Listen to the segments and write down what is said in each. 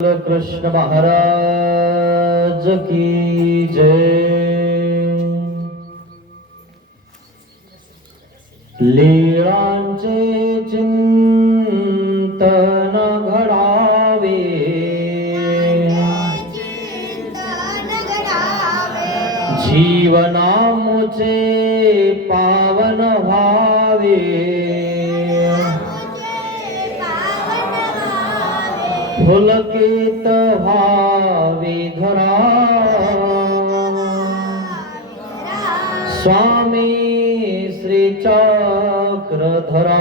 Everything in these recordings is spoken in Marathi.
कृष्ण महाराज की जय। लीळांचे चिंतन घडावे, जीवनामुचे पावन व्हावे, पुलकित व्हावे घरा, स्वामी श्री चक्रधरा।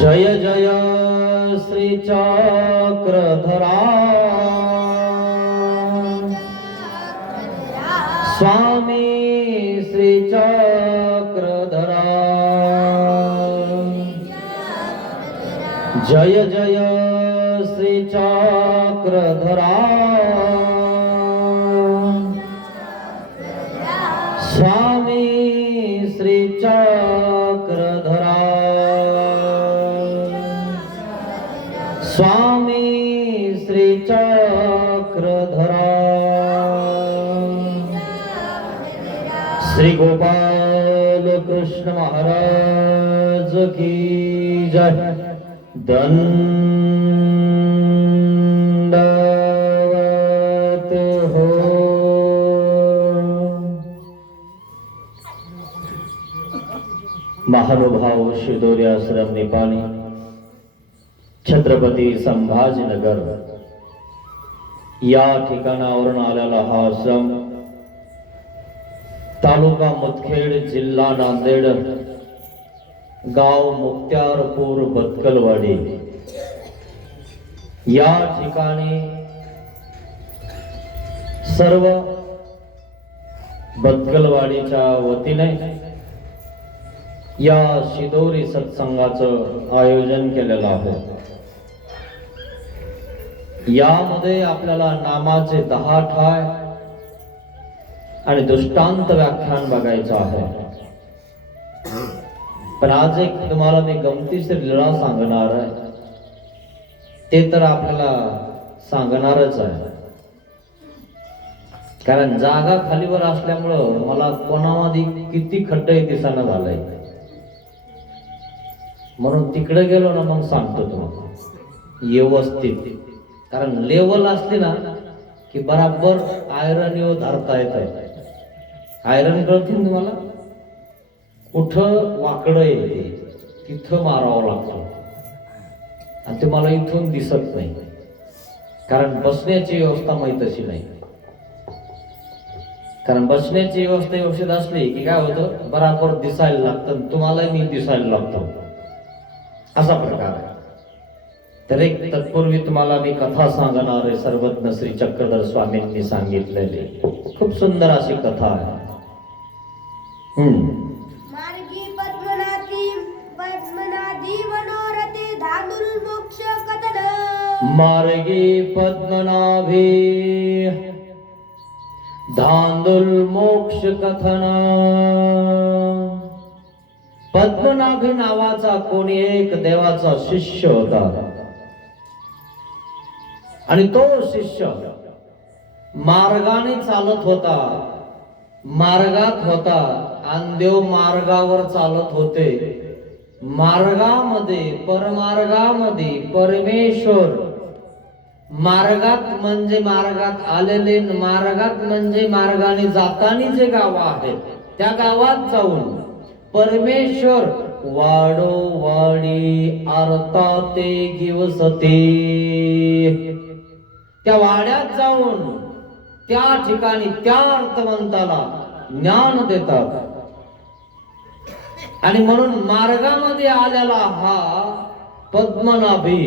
जय जय श्री चक्रधरा, स्वामी श्री चक्रधरा। जय जय श्री चक्रधरा, स्वामी श्री चक्रधरा, स्वामी श्री चक्रधरा। श्री गोपाल कृष्ण महाराज की जय। दंडवत हो। महानुभाव शिदोरी आश्रम निपाणी, छत्रपती संभाजीनगर या ठिकाणावरून आलेला हा आश्रम तालुका मुदखेड, जिल्हा नांदेड, गाव मुक्त्यारपूर, बदकलवाडी या ठिकाणी सर्व बदकलवाडीच्या वतीने या शिदोरी सत्संगाचं आयोजन केलेलं आहे। यामध्ये आपल्याला नामाचे 10 ठाय आणि दृष्टांत व्याख्यान बघायचं आहे। पण आज एक तुम्हाला मी गमतीशीर लीळा सांगणार आहे, ते तर आपल्याला सांगणारच आहे, कारण जागा खालीवर असल्यामुळं मला कोणामध्ये किती खड्डे दिसाना झालंय, म्हणून तिकडे गेलो ना मग सांगतो तुम्हाला व्यवस्थित, कारण लेवल असली ना की बराबर आयरन येऊ धरता येत आहे। आयरन कळतील तुम्हाला, कुठं वाकडं येते तिथं मारावं लागतं आणि ते मला इथून दिसत नाही, कारण बसण्याची व्यवस्था माहीत अशी नाही। कारण बसण्याची व्यवस्था व्यवस्थित असली की काय होतं, बराबर दिसायला लागतं, तुम्हाला मी दिसायला लागतो, असा प्रकार आहे। तर एक तत्पूर्वी तुम्हाला मी कथा सांगणार आहे, सर्वज्ञ श्री चक्रधर स्वामींनी सांगितलेली खूप सुंदर अशी कथा आहे। मार्गी पद्मनाभी धांदुल मोक्ष कथन। पद्मनाभी नावाचा कोणी एक देवाचा शिष्य होता आणि तो शिष्य मार्गाने चालत होता, मार्गात होता आणि देव मार्गावर चालत होते। मार्गामध्ये, परमार्गामध्ये परमेश्वर, मार्गात म्हणजे मार्गात आलेले, मार्गात म्हणजे मार्गाने जातानी जे गाव आहेत त्या गावात जाऊन परमेश्वर वाडोवाडी आरता ते गिवसते, त्या वाड्यात जाऊन त्या ठिकाणी त्या अर्थवंताला ज्ञान देतात। आणि म्हणून मार्गामध्ये आलेला हा पद्मनाभी,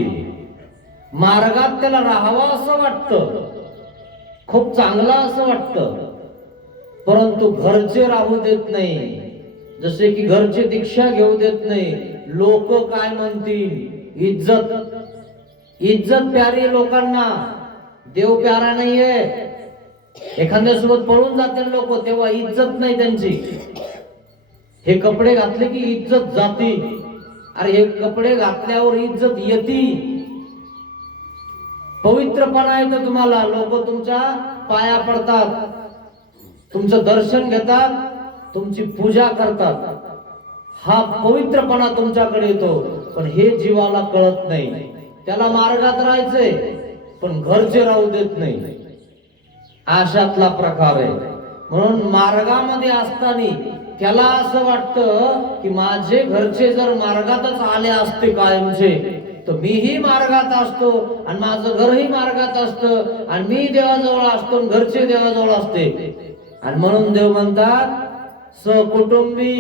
मार्गात त्याला राहावं असं वाटतं, खूप चांगला असं वाटतं, परंतु घरचे राहू देत नाही, जसे की घरचे दीक्षा घेऊ देत नाही। लोक काय म्हणतील, इज्जत इज्जत प्यारी लोकांना, देव प्यारा नाहीये। एखाद्यासोबत पळून जातील लोक तेव्हा इज्जत नाही त्यांची, हे कपडे घातले की इज्जत जाती, अरे हे कपडे घातल्यावर इज्जत येती, पवित्रपणा येतो तुम्हाला, लोक तुमच्या पाया पडतात, तुमचं दर्शन घेतात, तुमची पूजा करतात, हा पवित्रपणा तुमच्याकडे येतो. पण हे जीवाला कळत नाही, त्याला मार्गात राहायचंय पण घरचे राहू देत नाही, अशातला प्रकार आहे. म्हणून मार्गामध्ये असताना त्याला असं वाटतं की माझे घरचे जर मार्गातच आले असते कायमचे तर मीही मार्गात असतो आणि माझं घरही मार्गात असतं आणि मी देवाजवळ असतो आणि घरचे देवाजवळ असते. आणि म्हणून देव म्हणतात सकुटुंबी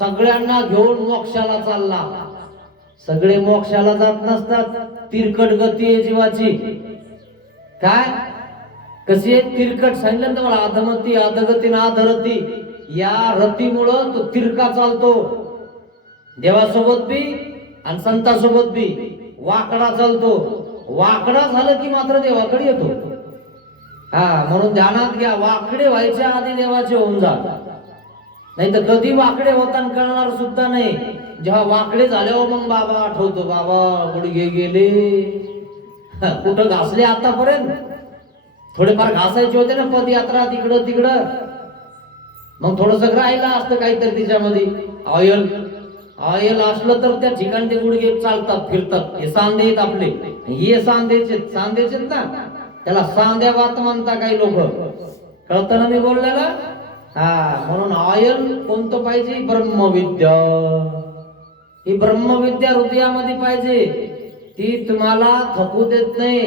सगळ्यांना घेऊन मोक्षाला चालला. सगळे मोक्षाला जात नसतात, तिरकट गती आहे जीवाची. काय कशी आहे तिरकट सांगितलं ना मला, अधमती अधगती ना अधरती, या रतीमुळं तो तिरका चालतो, देवासोबत बी आणि संतासोबत बी वाकडा चालतो. वाकडा झालं की मात्र देवाकडे येतो. हा म्हणून ध्यानात घ्या, वाकडे व्हायच्या आधी देवाचे होऊन जा, नाही तर कधी वाकडे होताना कळणार सुद्धा नाही. जेव्हा वाकडे झाल्यावर मग बाबा आठवतो, बाबा गुडघे गेले, कुठं घासले आतापर्यंत, थोडेफार घासायचे होते ना पदयात्रा तिकडं तिकडं, मग थोडस राहिलं असतं काहीतरी तिच्यामध्ये. ऑइल ऑइल असलं तर त्या ठिकाणी ते गुडघे चालतात फिरतात. हे सांधे आहेत आपले, हे सांधेचे ना, त्याला सांध्यावात म्हणता काही लोक. कळतं ना मी बोललेला? हा म्हणून ऑइल कोणतं पाहिजे? ब्रह्मविद्या. ही ब्रह्मविद्या हृदयामध्ये पाहिजे, ती तुम्हाला थकू देत नाही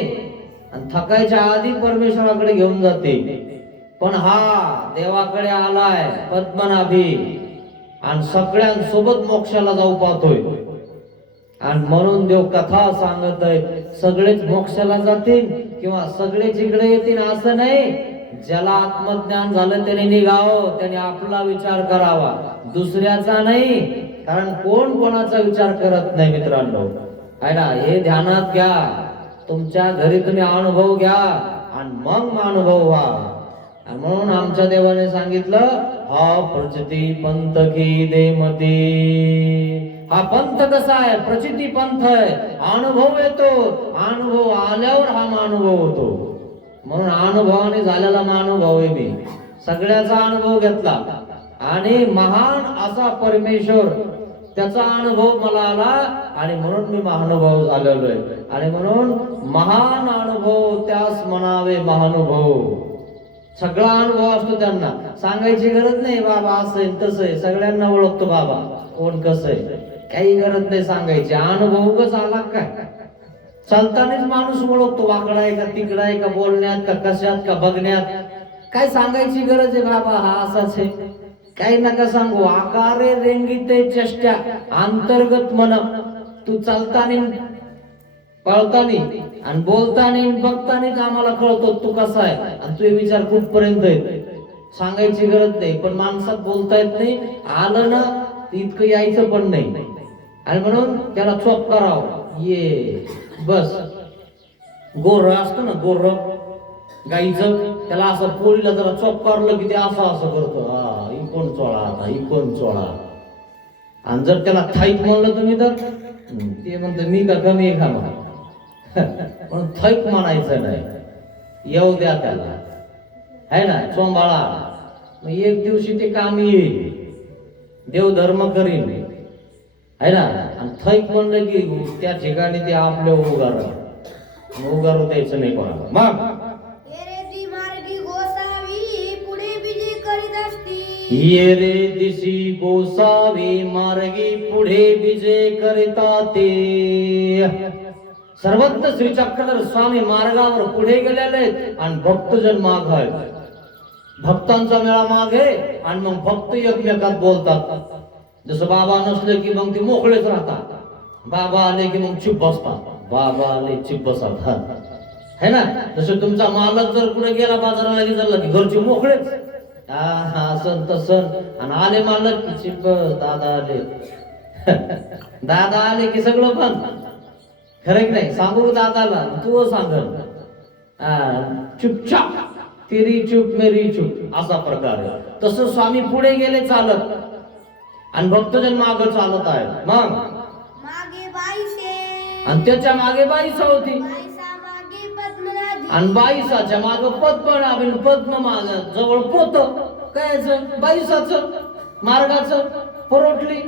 आणि थकायच्या आधी परमेश्वराकडे घेऊन जाते. पण हा देवाकडे आलाय पद्मनाभी आणि सगळ्यांसोबत मोक्षाला जाऊ पाहतोय. आणि म्हणून देव कथा सांगत आहे, सगळेच मोक्षाला जातील किंवा सगळेच इकडे येतील असं नाही. ज्याला आत्मज्ञान झालं त्याने निघावं, त्याने आपला विचार करावा, दुसऱ्याचा नाही. कारण कोण कोणाचा विचार करत नाही मित्रांनो, आहे ना. हे ध्यानात घ्या, तुमच्या घरी तुम्ही अनुभव घ्या आणि मग अनुभव व्हा. म्हणून आमच्या देवाने सांगितलं, हा प्रचिती पंथ की देमती. हा पंथ कसा आहे? प्रचिती पंथ आहे, अनुभव येतो, अनुभव आल्यावर हा अनुभव होतो. म्हणून अनुभवाने झालेला अनुभव आहे मी, सगळ्याचा अनुभव घेतला आणि महान असा परमेश्वर त्याचा अनुभव मला आला आणि म्हणून मी महानुभव झालेलो आहे. आणि म्हणून महान अनुभव त्यास म्हणावे महानुभव. सगळा अनुभव असतो त्यांना, सांगायची गरज नाही बाबा असं आहे तसं आहे, सगळ्यांना ओळखतो बाबा कोण कसं आहे, काही गरज नाही सांगायची. अनुभव उगाच आला काय, चालतानाच माणूस ओळखतो, वाकडा आहे का तिकडा आहे का, बोलण्यात का कशात का बघण्यात. काय सांगायची गरज आहे बाबा हा असाच आहे, काही नका सांगू. आकारे रेंगिते चेष्टा अंतर्गत मन. तू चालताना पळतानी आणि बोलतानी बघतानीच आम्हाला कळतो तू कसा आहे आणि तुझे विचार कुठपर्यंत आहेत. सांगायची गरज नाही, पण माणसात बोलता येत नाही, आलं ना इतकं यायचं पण नाही. आणि म्हणून त्याला चोप करावं, ये बस. गोर असतो ना, गोर गाईचं, त्याला असं पोळीला जरा चोप करलं की ते असं असं करतो, हा इकोण चोळा, आता इकोण चोळा. आणि जर त्याला थाईक म्हणलं तुम्ही तर ते म्हणतं मी का कमी खा म्हणून थैक म्हणायचं नाही, येऊ द्या त्याला, है ना. चोंबाळा, मग एक दिवशी ते कामी येईल, देव धर्म करीन, है ना. आणि थैक म्हणलं की त्या ठिकाणी ते आपल्या उगारू द्यायचं नाही कोणाला. मग ये रे दिशी गोसावी मार्गी पुढे विजय करिता ते. सर्वत्र श्री चक्रधर स्वामी मार्गावर पुढे गेलेले आहेत आणि भक्तजन माग आहेत. भक्तांचा मेळा माग आहे आणि मग भक्त एकमेकात बोलतात. जसं बाबा नसले की मग ते मोकळेच राहतात, बाबा आले की मग चुप बसतात, बाबा आले चुप बसतात, है ना. जसं तुमचा मालक जर कुठे गेला बाजाराला गेला की घरचे मोकळेच, हा सण तसं. आणि आले मालक की चिप, दादा आले दादा आले की सगळं बंद. खरं नाही, सांगू दादाला, तू सांगल चुपचाप, तेरी चुप मेरी चुप, असा प्रकार आहे. तसं स्वामी पुढे गेले चालत आणि भक्तजन मागे चालत आहेत. मग मागे बाईसे आणि त्याच्या मागे बाईसा होती बाईसा मागे पद्मनाभी आणि बाईसाच्या मागे पद्मनाभी पद्म माग जवळ पोत कायचं बाईसाचं मार्गाचं परोटली.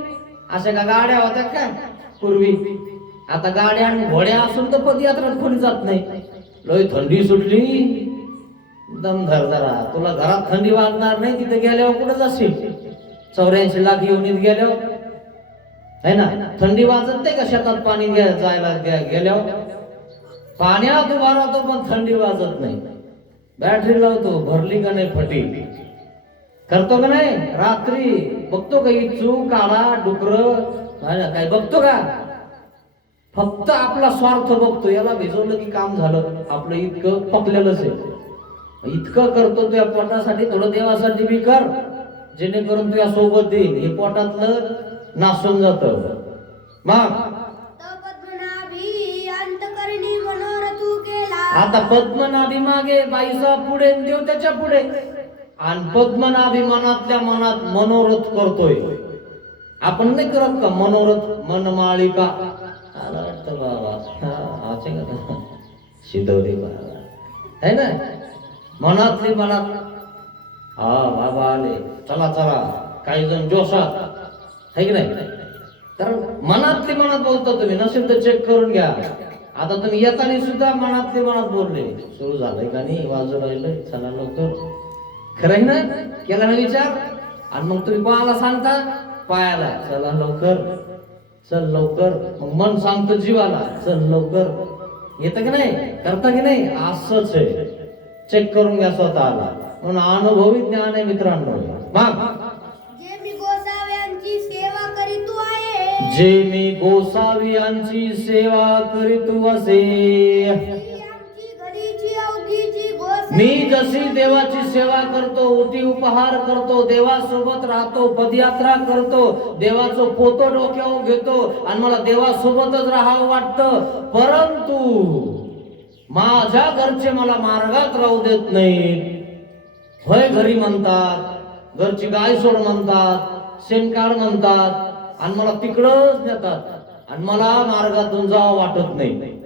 अशा का गाड्या होत्या काय पूर्वी? आता गाड्या आणि घोड्या असून तर पदयात्रात कोणी जात नाही. लय थंडी सुटली, दम धर जरा, तुला घरात थंडी वाजणार नाही, तिथे गेल्यावर कुठं जाशील? 84 लाख येऊन गेल्यावर है ना, थंडी वाजत नाही का शेतात पाणी जायला गेल्यावर? पाण्यात उभा राहतो पण थंडी वाजत नाही. बॅटरी लावतो, भरली का नाही फटी करतो का नाही? रात्री बघतो का इचू काळा डुकर काय बघतो का? फक्त आपला स्वार्थ बघतो. याला भिजवलं की काम झालं आपलं, इतकं पकलेलंच आहे. इतकं करतो तुझ्या पोटासाठी, थोडं देवासाठी बी कर, जेणेकरून तुझ्या सोबत देईल. हे पोटातलं नासून जात. मग पद्मनाभी अंतकरणी मनोरथ केला. आता पद्मनाभी मागे बाईसा पुढे देव त्याच्या पुढे, आणि पद्मनाभी मनातल्या मनात मनोरथ करतोय. आपण नाही करत का मनोरथ? मनमाळिका आला वाटतं बाबा शिदोरी बाबा है ना, मनातली मनात हा बाबा आले, चला चला, काही जण जोशात है की नाही? तर मनातली मनात बोलता तुम्ही, नसेल तर चेक करून घ्या. आता तुम्ही येताना सुद्धा मनातली मनात बोलले, सुरू झालंय का नाही, वाजू राहिलंय, चला लवकर, खरंय ना? केला ना विचार? आणि मग तुम्ही कोणाला सांगता? पायाला, चला लवकर, चल लवकर. मग मन सांगतो जीवाला, चल लवकर. येतं की नाही? करता की नाही? असंच आहे. चेक करून घ्या स्वतःला. म्हणून अनुभवी ज्ञान आहे मित्रांनो. मग जे मी गोसाव्यांची सेवा करीतो आहे, जे मी गोसावियांची सेवा करीतो असे, आमची घरीची अवधीची गोसावी मी जशी देवाची सेवा करतो, ओटी उपहार करतो, देवासोबत राहतो, पदयात्रा करतो, देवाचं पोतं डोक्यावर घेतो आणि मला देवासोबतच राहावं वाटतं, परंतु माझ्या घरचे मला मार्गात राहू देत नाहीत. होय घरी म्हणतात, घरची गाय सोड म्हणतात, शेणकाळ म्हणतात, आणि मला तिकडच नेतात आणि मला मार्गातून जावं वाटत नाही.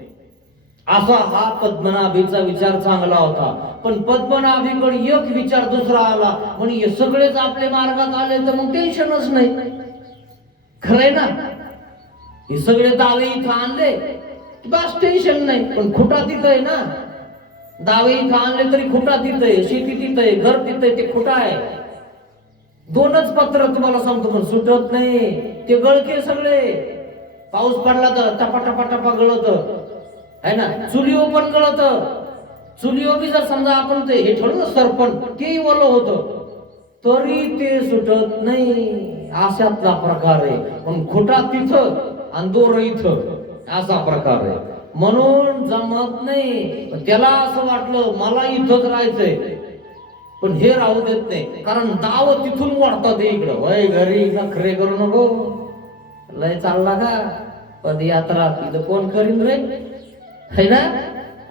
असा हा पद्मनाभीचा विचार चांगला होता. पण पद्मनाभीकडे एक विचार दुसरा आला, म्हणजे हे सगळेच आपले मार्गात आले तर मग टेन्शनच नाही. खरंय ना? हे सगळे दावे इथं आणले बस टेन्शन नाही. पण खुटा तिथं आहे ना, दावे इथं आणले तरी खुटा तिथं आहे, शेती तिथं आहे, घर तिथं आहे, ते खुटा आहे. दोनच पत्र तुम्हाला सांगतो पण सुटत नाही. ते गळके सगळे, पाऊस पडला तर टपा टपा टपा गळत है ना, चुलीओ पण गळत. चुलीओ बी जर समजा आपण ते हे ठेवलं ना सरपण, तेही ओलं होतं तरी ते सुटत नाही. अशातला प्रकार आहे. पण खुटा तिथं आणि दोर इथं, असा प्रकार आहे. म्हणून जमत नाही. त्याला असं वाटलं मला इथंच राहायचंय, पण हे राहू देत नाही, कारण दाव तिथून वाढतात इकडं. वय घरी नखरे करू नको, लय चालला का पदयात्रा, तिथं कोण करीन रे, है ना?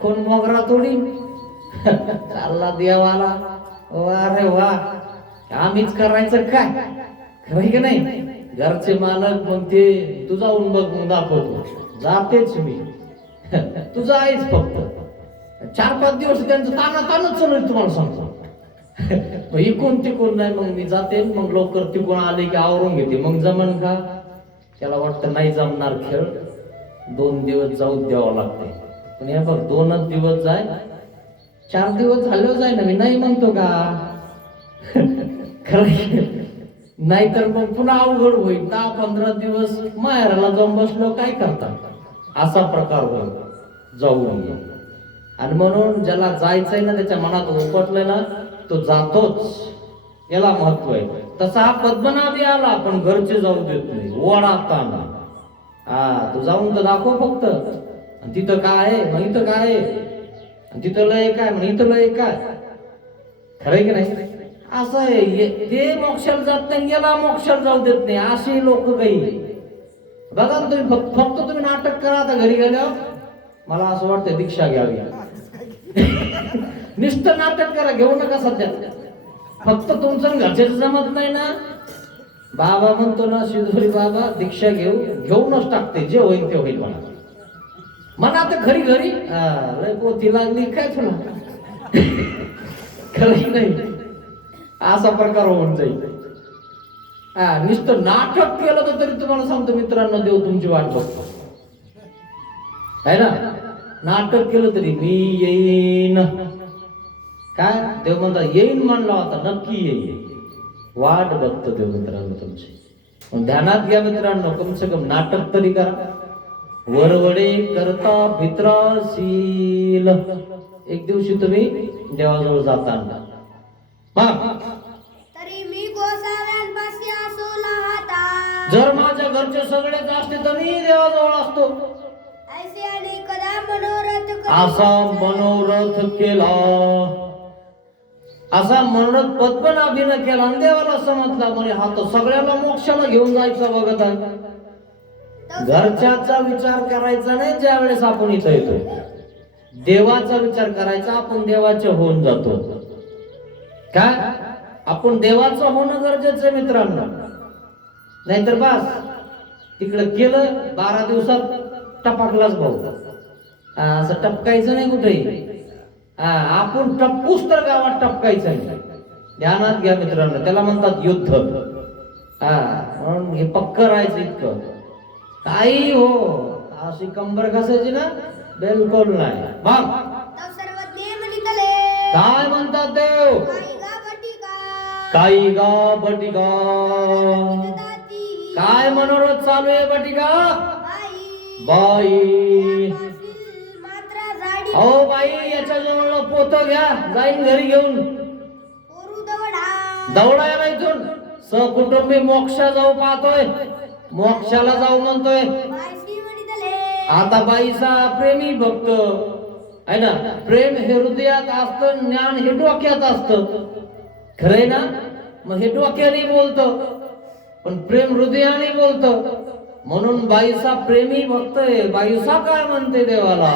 कोण मोगरा तोडी चालला देवाला. वा रे वा, आम्हीच करायचं काय? खरं की नाही? घरचे मालक मग ते तू जाऊन बघ, मग दाखवतो. जातेच मी तू जायच. फक्त 4-5 दिवस त्यांचं तानाच चालू आहे, तुम्हाला सांगतो. इकून तिकून नाही, मग मी जाते. मग लवकर तिकून आले की आवरून घेते. मग जमन का? त्याला वाटतं नाही जमणार खेळ, 2 दिवस जाऊ द्यावं लागते. पण हे बघ, 2च दिवस जाय, 4 दिवस झाले जाय ना, मी नाही म्हणतो का? खरं नाही तर मग पुन्हा अवघड होईल. 10-15 दिवस माहेराला जाऊन बसलो, काय करतात? असा प्रकार होईल. जाऊ नये. आणि म्हणून ज्याला जायचंय ना, त्याच्या मनात उपटलंय ना, तो जातोच. याला महत्व आहे. तसा हा पद्मनाभी आला, पण घरचे जाऊ देत नाही. ओढाताना हा तू जाऊन तर दाखव फक्त. आणि तिथं काय आहे, मग इथं काय आहे, आणि तिथं लय काय, मग इथं लय काय. खरंय की नाही? असं आहे. ते मोक्षाला जात नाही, याला मोक्षाला जाऊ देत नाही. असे लोक काही बघा ना तुम्ही. फक्त तुम्ही नाटक करा. आता घरी गेल्यावर मला असं वाटतं दीक्षा घ्यावी. नुसतं नाटक करा, घेऊ नका सध्या. फक्त तुमचं घरच्याच जमत नाही ना, बाबा म्हणतो ना शिदोरी बाबा दीक्षा घेऊनच टाकते, जे होईल ते होईल म्हणा आता घरी घरी लय पोथी लागली काय तुला खरंही नाही, असा प्रकार होऊन जाईल. नुसतं नाटक केलं तर तरी तुम्हाला सांगतो मित्रांनो, देव तुमची वाट बघतो आहे ना. नाटक केलं तरी मी येईन, काय देव म्हणता येईन म्हणला होता, नक्की येईन, वाट बघतो देव मित्रांनो तुमची. पण ध्यानात घ्या मित्रांनो, कम से कम नाटक तरी करा. वरवडे करता भित्राशील, एक दिवशी तुम्ही देवाजवळ जाता तरी मी गोसाव्यांपाशी असो लहाता, जर माझ्या घरचे सगळेच असते तर मी देवाजवळ असतो. ऐसे अनेकदा मनोरथ असा मनोरथ केला, असा मनोरथ पद्मनाभीनं केला आणि देवाला समजला म्हणे हा तर सगळ्याला मोक्षाला घेऊन जायचा बघत आहे. घरच्याचा विचार करायचा नाही ज्या वेळेस आपण इथं येतो, देवाचा विचार करायचा. आपण देवाचे होऊन जातो, काय आपण देवाचं होणं गरजेचं आहे मित्रांनो. नाहीतर बस तिकडं केलं 12 दिवसात टपाकलाच भाऊ, असं टपकायचं नाही कुठेही. आपण टपकूच तर गावात टपकायचं नाही. ध्यानात घ्या मित्रांनो, त्याला म्हणतात युद्ध. म्हणून हे पक्क राहायचं इतकं काही हो, अशी कंबर घासायची ना बिलकुल नाही. मग सर्वज्ञ म्हणितले, काय म्हणतात देव, काही गा काही गा बटिका बटिका, दाती, काय मनोरथ चालू आहे बटिका बाई बाई. मात्रा झाडी अहो बाई याच्या जवळ पोत घ्या, जाईन घरी घेऊन पोरू दवडा दौडायला इथून. सकुटुंबी मोक्षा जाऊ पाहतोय, मोक्षाला जाऊ म्हणतोय. बायसी म्हणितले, आता बाईचा प्रेमी भक्त आहे ना, प्रेम हे हृदयात असतं, ज्ञान हे डोक्यात असतं, खरंय ना. मग हे डोक्याने बोलतं पण प्रेम हृदयाने बोलतं. म्हणून बाईचा प्रेमी भक्त आहे. बाईसा काय म्हणते देवाला,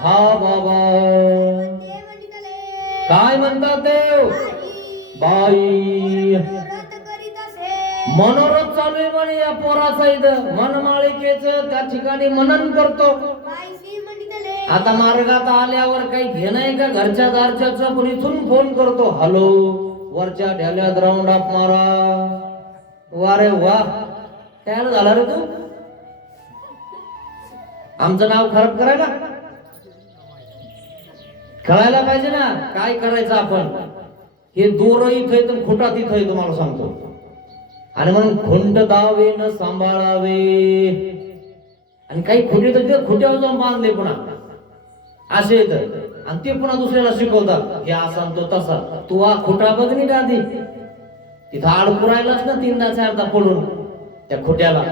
हा बाबा. ते म्हणितले, काय म्हणतात देव, बाई मनोरथ करीत असे, मनोरथ चालू आहे म्हणे या पोराचा. इथं मनमाळिकेचं त्या ठिकाणी मनन करतो. बायसी म्हणितले, आता मार्गात आल्यावर काही घेणं आहे का घरच्या दारच्याचं, पण इथून फोन करतो, हॅलो वरच्या ढ्याल्यात राऊंड अप मारा. वारे वा, काय झाला रे तू, आमचं नाव खराब करायला. कळायला पाहिजे ना काय करायचं आपण. हे दोर इथं आहे तर खोटा तिथं आहे, तुम्हाला सांगतो. आणि म्हणून खुंट दावे न सांभाळावे, आणि काही खोटे तर खोट्यावर जाऊन बांधले पुन्हा असे येत, आणि ते पुन्हा दुसऱ्याला शिकवतात हे असा तो तसा. तू हा खोटा बघ नाही का आधी, तिथं आडकू राहिलाच ना 3दा 4दा पडून त्या खोट्याला.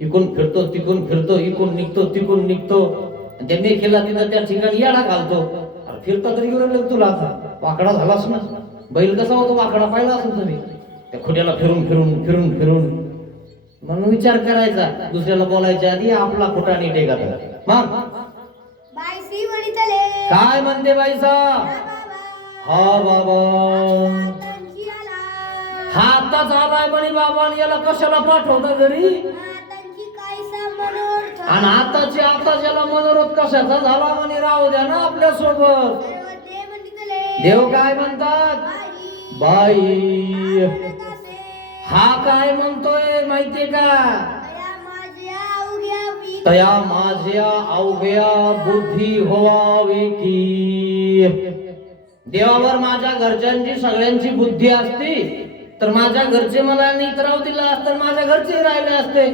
इकून फिरतो तिकून फिरतो, इकून निघतो तिकून निघतो, आणि त्या मेखेला तिथं त्या ठिकाणी याडा घालतो. अरे फिरता तरी गेलं तुला, आता वाकडा झालास ना. बैल कसा होतो वाकडा पाहिला असेल तुम्ही, त्या खोट्याला फिरून फिरून फिरून फिरून. म्हणून विचार करायचा दुसऱ्याला बोलायच्या आधी आपला खोटा नीट आहे का. मग बायसी म्हणितले, काय म्हणते बाईसा, हा बाबा. त्यांची आला, हा आताच आलाय म्हणे बाबा, आणि याला कशाला पाठवता घरी. त्यांची काहीसा मनोरथ, आणि आताची आता ज्याला मनोरथ कशाचा झाला म्हणे, राहू द्या ना आपल्या सोबत. सर्वज्ञ म्हणितले, देव काय म्हणतात, बाई बाई म्हणत असे, हा काय म्हणतोय माहितीये का, तया माझ्या अवघ्या तया माझ्या अवघ्या बुद्धी बुद्धी व्हावी की. देवावर माझ्या घरच्यांची सगळ्यांची बुद्धी असती तर माझ्या घरचे मला नीत राहू दिलं असतं, माझ्या घरचे राहिले असते.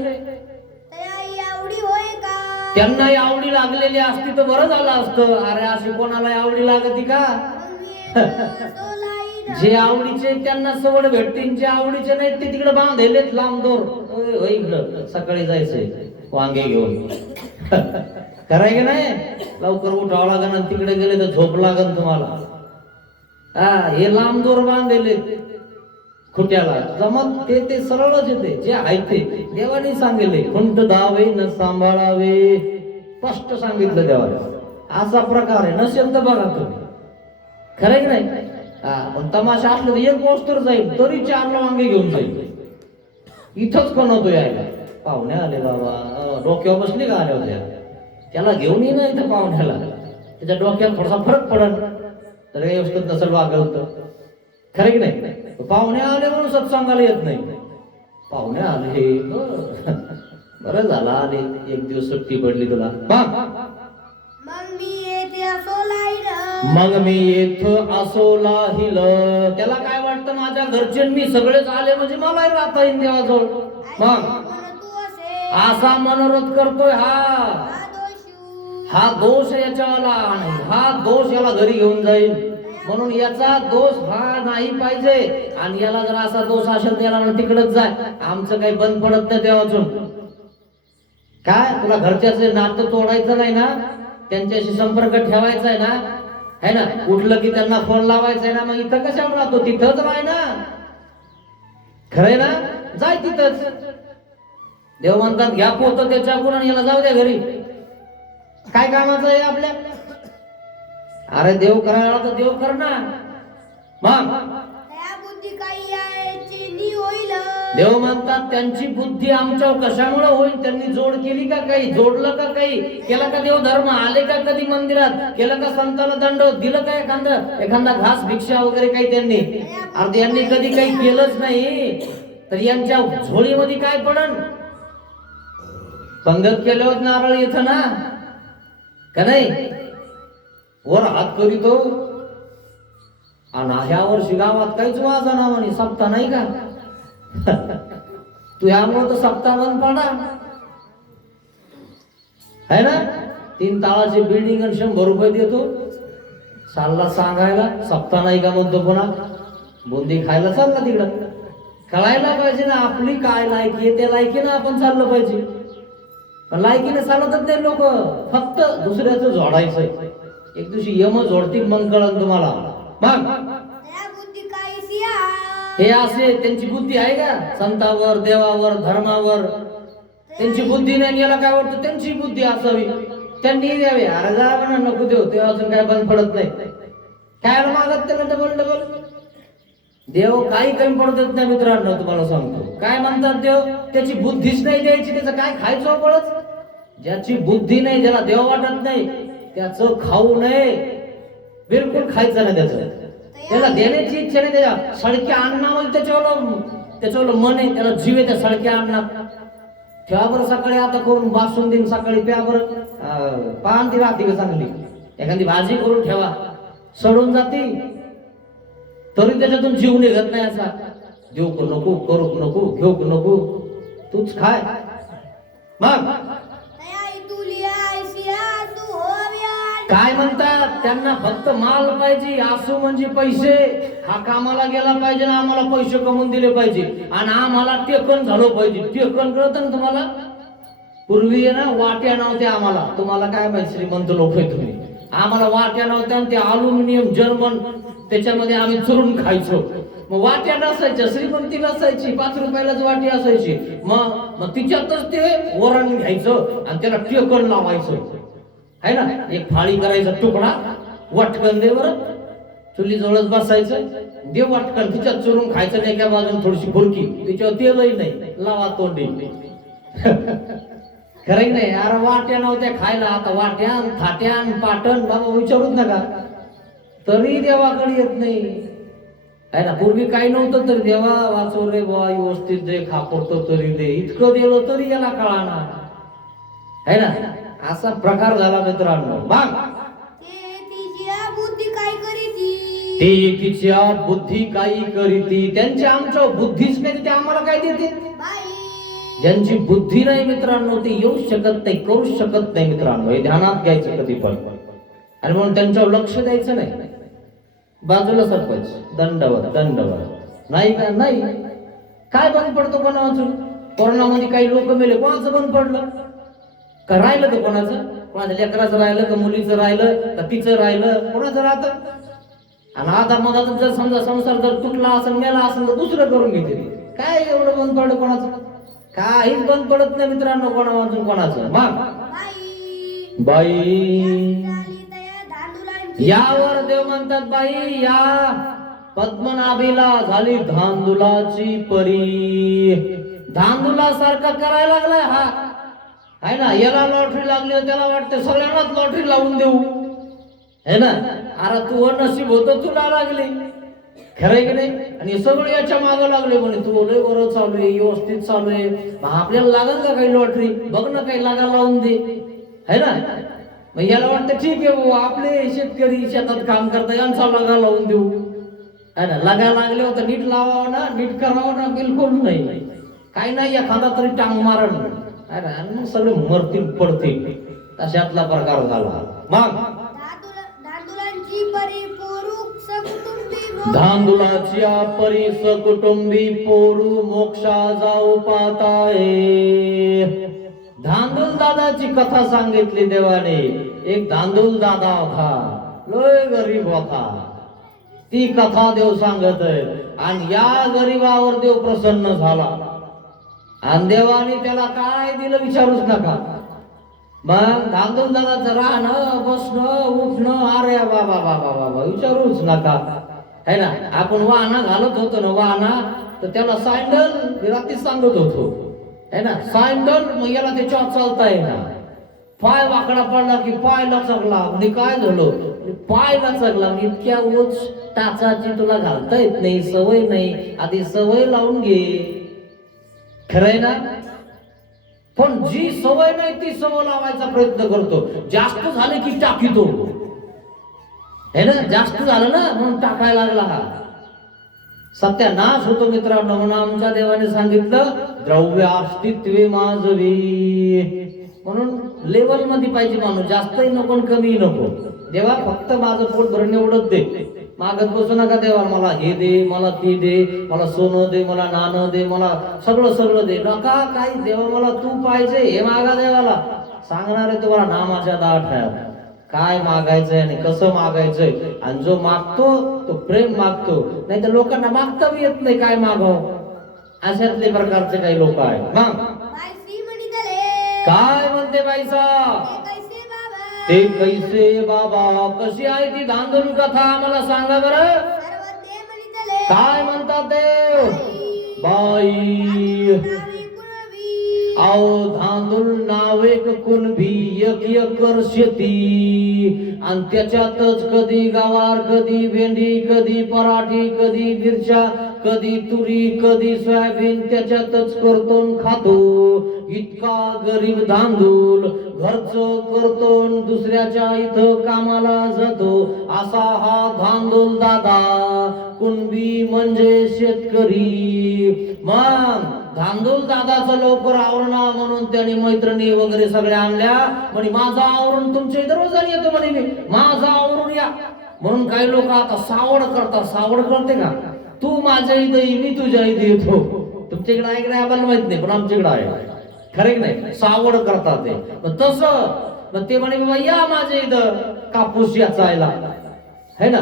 तया आवडी होय का, त्यांना आवडी लागलेली असती तर बरं झालं असतं. अरे अशी कोणाला आवडी लागती का. जे आवडीचे त्यांना सवड भेटतील, जे आवडीचे नाहीत ते तिकडे बांधलेत लांब दोर. इकडं सकाळी जायचंय वांगे घेऊन कराय की नाही, लवकर उठावं लागन आणि तिकडे गेले तर झोप लागन तुम्हाला. हे लांब दोर बांधलेले खुट्याला जमत ते सरळच येते, जे आहे ते देवाने सांगितले. खुंट दावे न सांभाळावे, स्पष्ट सांगितलं देवाने. असा प्रकार आहे. नसेल तर बघा तुम्ही, खरं की नाही. पण तमाशा असलं तर एक वर्ष तर जाईल, तरी 4 वांगे घेऊन जाईल. इथंच कणवतो यायला. पाहुणे आले बाबा, डोक्यावर बसले का आल्या होत्या, त्याला घेऊन ये ना इथं पाहुण्याला, त्याच्या डोक्यात थोडासा फरक पडल तर काही व्यवस्थित नसेल वागलं तर. खरं की नाही? पाहुणे आले म्हणून सत्संगाला येत नाही. पाहुणे आले, बरं झालं आले, एक दिवस सुट्टी पडली तुला. मग मी येथे असो लाईन. मग मी येथं असो लाहिल. त्याला काय वाटतं, माझ्या घरचे मी सगळेच आले म्हणजे मलाही राहता येईल देवाजवळ. मग तू असे असा मनोरथ करतोय हा. हा दोषू. हा दोष याच्यावाला, हा दोष याला घरी घेऊन जाईल. म्हणून याचा दोष हा नाही पाहिजे. आणि याला जर असा दोष असेल त्याला तिकडच जाय, आमचं काही बंद पडत नाही देवातून. काय तुला घरच्याचं नातं तोडायचं नाही ना, त्यांच्याशी संपर्क ठेवायचा आहे ना, है ना, उठलं की त्यांना फोन लावायचा आहे ना, मग इथं कशाला राहतो, तिथंच राह ना. खरंय ना, जाय तिथंच. देव म्हणतात घ्या पोत त्याच्या गुण याला जाऊ द्या घरी. काय कामाचं आहे आपल्या? अरे देव करायला तर देव कर ना. मग त्या बुद्धी काही याची नी होईल. देव म्हणतात त्यांची बुद्धी आमच्या कशामुळे होईल? त्यांनी जोड केली का काही? जोडलं का काही? केला का देव धर्म? आले का कधी मंदिरात? केलं का संताला दंड? दिलं का एखादा घास भिक्षा वगैरे काही त्यांनी? अरे यांनी कधी काही केलंच नाही, तर यांच्या झोळीमध्ये काय पडन? पंगत केल्यावर नारळ येतं ना, का नाही? वर हात करीतो. आणि ह्या वर्षी गावात काहीच वाजा नावाने सप्ताह नाही का? तू ह्यामुळे तर सप्ताह बंद पडा है ना. 3 ताळाची बिल्डिंग आणि 100 रुपये देतो. चालला सांगायला सप्ताह नाही का म्हणतो पुन्हा. बुंदी खायला चालला तिकडं. कळायला पाहिजे ना आपली काय लायकी आहे, त्या लायकीनं आपण चाललं पाहिजे. पण लायकीने चालतच नाही लोक, फक्त दुसऱ्याचं जोडायचंय. एक दिवशी यम जोडतील मग कळन तुम्हाला. मग त्या बुद्धी काही हे असे त्यांची बुद्धी आहे का? संतावर, देवावर, धर्मावर त्यांची बुद्धी नाही. याला काय वाटतं त्यांची बुद्धी असावी, त्यांनी द्यावे. अरे जा म्हणा नको देव, तेव्हा अजून काय बंद पडत नाही. काय मागत त्याला डबल डबल. देव काही कमी पडत देत नाही मित्रांनो, तुम्हाला सांगतो. काय म्हणतात देव? त्याची बुद्धीच नाही द्यायची, त्याचं काय खायचं पडत. ज्याची बुद्धी नाही, ज्याला देव वाटत नाही, त्याचं खाऊ नये, बिलकुल खायचं नाही त्याचं. त्याला देण्याची इच्छा नाही. त्याच्या सडक्या अन्नामध्ये त्याच्यावर मन आहे, त्याला जीव आहे त्या सडक्या अन्नात. ठेवा बरं सकाळी आता करून बासुंदी, सकाळी प्या बरं, पान ती राहते का चांगली, एखादी भाजी करून ठेवा, सडून जाते तरी त्याच्यातून जीव निघत नाही. असा देऊ नको, करू नको, घेऊ नको, तूच खाय. मग काय म्हणतात? त्यांना फक्त माल पाहिजे. आसू म्हणजे पैसे. हा कामाला गेला पाहिजे ना, आम्हाला पैसे कमवून दिले पाहिजे, आणि आम्हाला टेकन झालं पाहिजे. टेकन कळत ना तुम्हाला? पूर्वी आहे ना वाट्या नव्हत्या आम्हाला. तुम्हाला काय माहिती, श्रीमंत लोक आहे तुम्ही. आम्हाला वाट्या नव्हत्या, आणि ते अल्युमिनियम जर्मन त्याच्यामध्ये आम्ही चुरून खायचो. मग वाट्या नसायच्या, श्रीमंती नसायची, 5 रुपयालाच वाटी असायची. मग तिच्यातच ते वरण घ्यायचं आणि त्याला टेकन लावायचं है ना. एक फाळी करायचा तुकडा, वाटकन दे बरं, चुली जवळच बसायचं, दे वाटकन, तिच्यात चुरून खायचं. नाही एका बाजून थोडीशी फुरकी, तिच्यावर तेलही नाही, लावा तोंडी. खरं नाही? अरे वाट्या नव्हत्या खायला, आता वाट्यान थाट्यान पाटण बाबा विचारूच नका. तरी देवाकडे येत नाही आहे ना. पूर्वी काही नव्हतं तर देवा वाचो रे बा, व्यवस्थित दे, खापडतो तरी दे, इतकं दिलं तरी याला कळाना है ना. असा प्रकार झाला मित्रांनो. मग तिच्या बुद्धी काय करीती, ती तिच्या बुद्धी काही करीती. त्यांची आमच्या बुद्धीच नाही, ते आम्हाला काय देते? ज्यांची बुद्धी नाही मित्रांनो, ते येऊ शकत नाही, करू शकत नाही मित्रांनो. हे ध्यानात घ्यायचं कधी पण. आणि म्हणून त्यांच्यावर लक्ष द्यायचं नाही. बाजूला सरपंच, दंडवत नाही का? नाही. काय बंद पडतो कोणाचं? कोरोनामध्ये काही लोक मेले, कोणाचं बंद पडलं का? राहिलं का कोणाचं? कोणाच्या लेकराचं राहिलं का, मुलीचं राहिलं का, तिचं राहिलं, कोणाचं राहतं? आणि आता मग जर समजा संसार जर तुटला असेल, मेला असेल, तर दुसरं करून घेते. काय एवढं बंद पडलं कोणाचं? काहीच बंद पडत नाही मित्रांनो कोणा वाचून कोणाचं. मग बाई यावर देव म्हणतात, बाई या पद्मनाभीला झाली धांदुलाची परी. धांदुलासारखा करायला लागलाय हा, आहे ना. याला लॉटरी लागली त्याला वाटते सगळ्यांनाच लॉटरी लावून देऊ, है ना. अरे तू नशीब होतं तुला लागली, खरंय की नाही. आणि सगळे याच्या मागं लागले म्हणे तू लय बरं चालू आहे, व्यवस्थित चालू आहे, आपल्याला लागल का काही लॉटरी, बघ ना काही लागा लावून दे, है ना. मग याला वाटतं ठीक आहे बाबा आपले शेतकरी शेतात काम करता यांचा लागा लावून देऊ, है ना. लागा लागले होतं नीट लावावं ना, नीट करावं ना, बिलकुल नाही. काही नाही एखादा तरी टांग मारण, है ना. आणि मग सगळे मरतील पडतील, तशातला प्रकार झाला. मग धांदुलांची परी पोरू सकुटुंबी मोक्ष. धांदुलाची परी सकुटुंबी पोरू मोक्षा जाऊ पाताय. धांदुल दादाची कथा सांगितली देवाने. एक धांदुल दादा होता, लय गरीब होता. ती कथा देव सांगत आहे. आणि या गरीबावर देव प्रसन्न झाला आणि देवाने त्याला काय दिलं विचारूच नका. मग धांदुल दादाचं राहणं बसणं उठणं अरे बाबा बाबा बाबा विचारूच नका, है ना. आपण वाहना घालत होतो ना वाहना, तर त्याला सँडल रात्री सांगत होतो, है ना. सँडल मग याला त्याच्यावर चालता येणार. पाय वाकडा पडला की पाय लचकला, म्हणजे काय झालं पाय लचकला, इतक्या उच टाचाची तुला घालता येत नाही, सवय नाही. आधी सवय लावून घे, खरंय ना. पण जी सवय नाही ती सवय लावायचा प्रयत्न करतो. जास्त झाले की टाकीतो, है ना. जास्त झालं ना म्हणून टाकायला लागला हा. सत्यानाश होतो मित्रांनो. म्हणून आमच्या देवाने सांगितलं द्रव्य अस्तित्वे माझवी. म्हणून लेवल मध्ये पाहिजे माणूस, जास्तही नको कमी नको. देवा फक्त माझं पोट भरून एवढंच दे, मागत बसू नका. देवा मला हे दे, मला ते दे, मला सोनं दे, मला नाणं दे, मला सगळं सगळं दे नका काही. देवा मला तू पाहिजे हे मागा. देवाला सांगणार आहे तुम्हाला नामाच्या 10 ठळ्या काय मागायचंय आणि कसं मागायचंय. आणि जो मागतो तो प्रेम मागतो, नाही तर लोकांना मागता बी येत नाही काय मागाव. अशातले प्रकारचे काही लोक आहेत. मग काय म्हणते बाईसा ते कैसे बाबा. कशी आहे ती धांदुल कथा आम्हाला सांगा बरं. काय म्हणतात देव बाई. आओ धांदुल नाव एक कुणबी एक एकर शेती. आणि त्याच्यातच कधी गवार कधी भेंडी कधी पराठी कधी मिरच्या कधी तुरी कधी सोयाबीन त्याच्यातच करतो खातो. इतका गरीब धांदूल घरचं करतो दुसऱ्याच्या इथं कामाला जातो. असा हा धांदूल दादा कुणबी म्हणजे शेतकरी. मग धांदूल दादाचं लवकर आवरणा म्हणून त्यांनी मैत्रिणी वगैरे सगळ्या आणल्या. म्हणे माझं आवरण तुमच्या इथं रोज येतो म्हणे, मी माझं आवरून या म्हणून. काही लोक आता सावड करतात. सावड करते का तू माझ्या इथं ये मी तुझ्या इथे येतो. तुमच्या इकडे आहे की नाही आम्हाला माहित नाही, पण आमच्या इकडे आहे, खरे नाही. सावड करतात ते. तसं मग ते म्हणे बाबा या माझ्या इथं कापूस याचायला, है ना.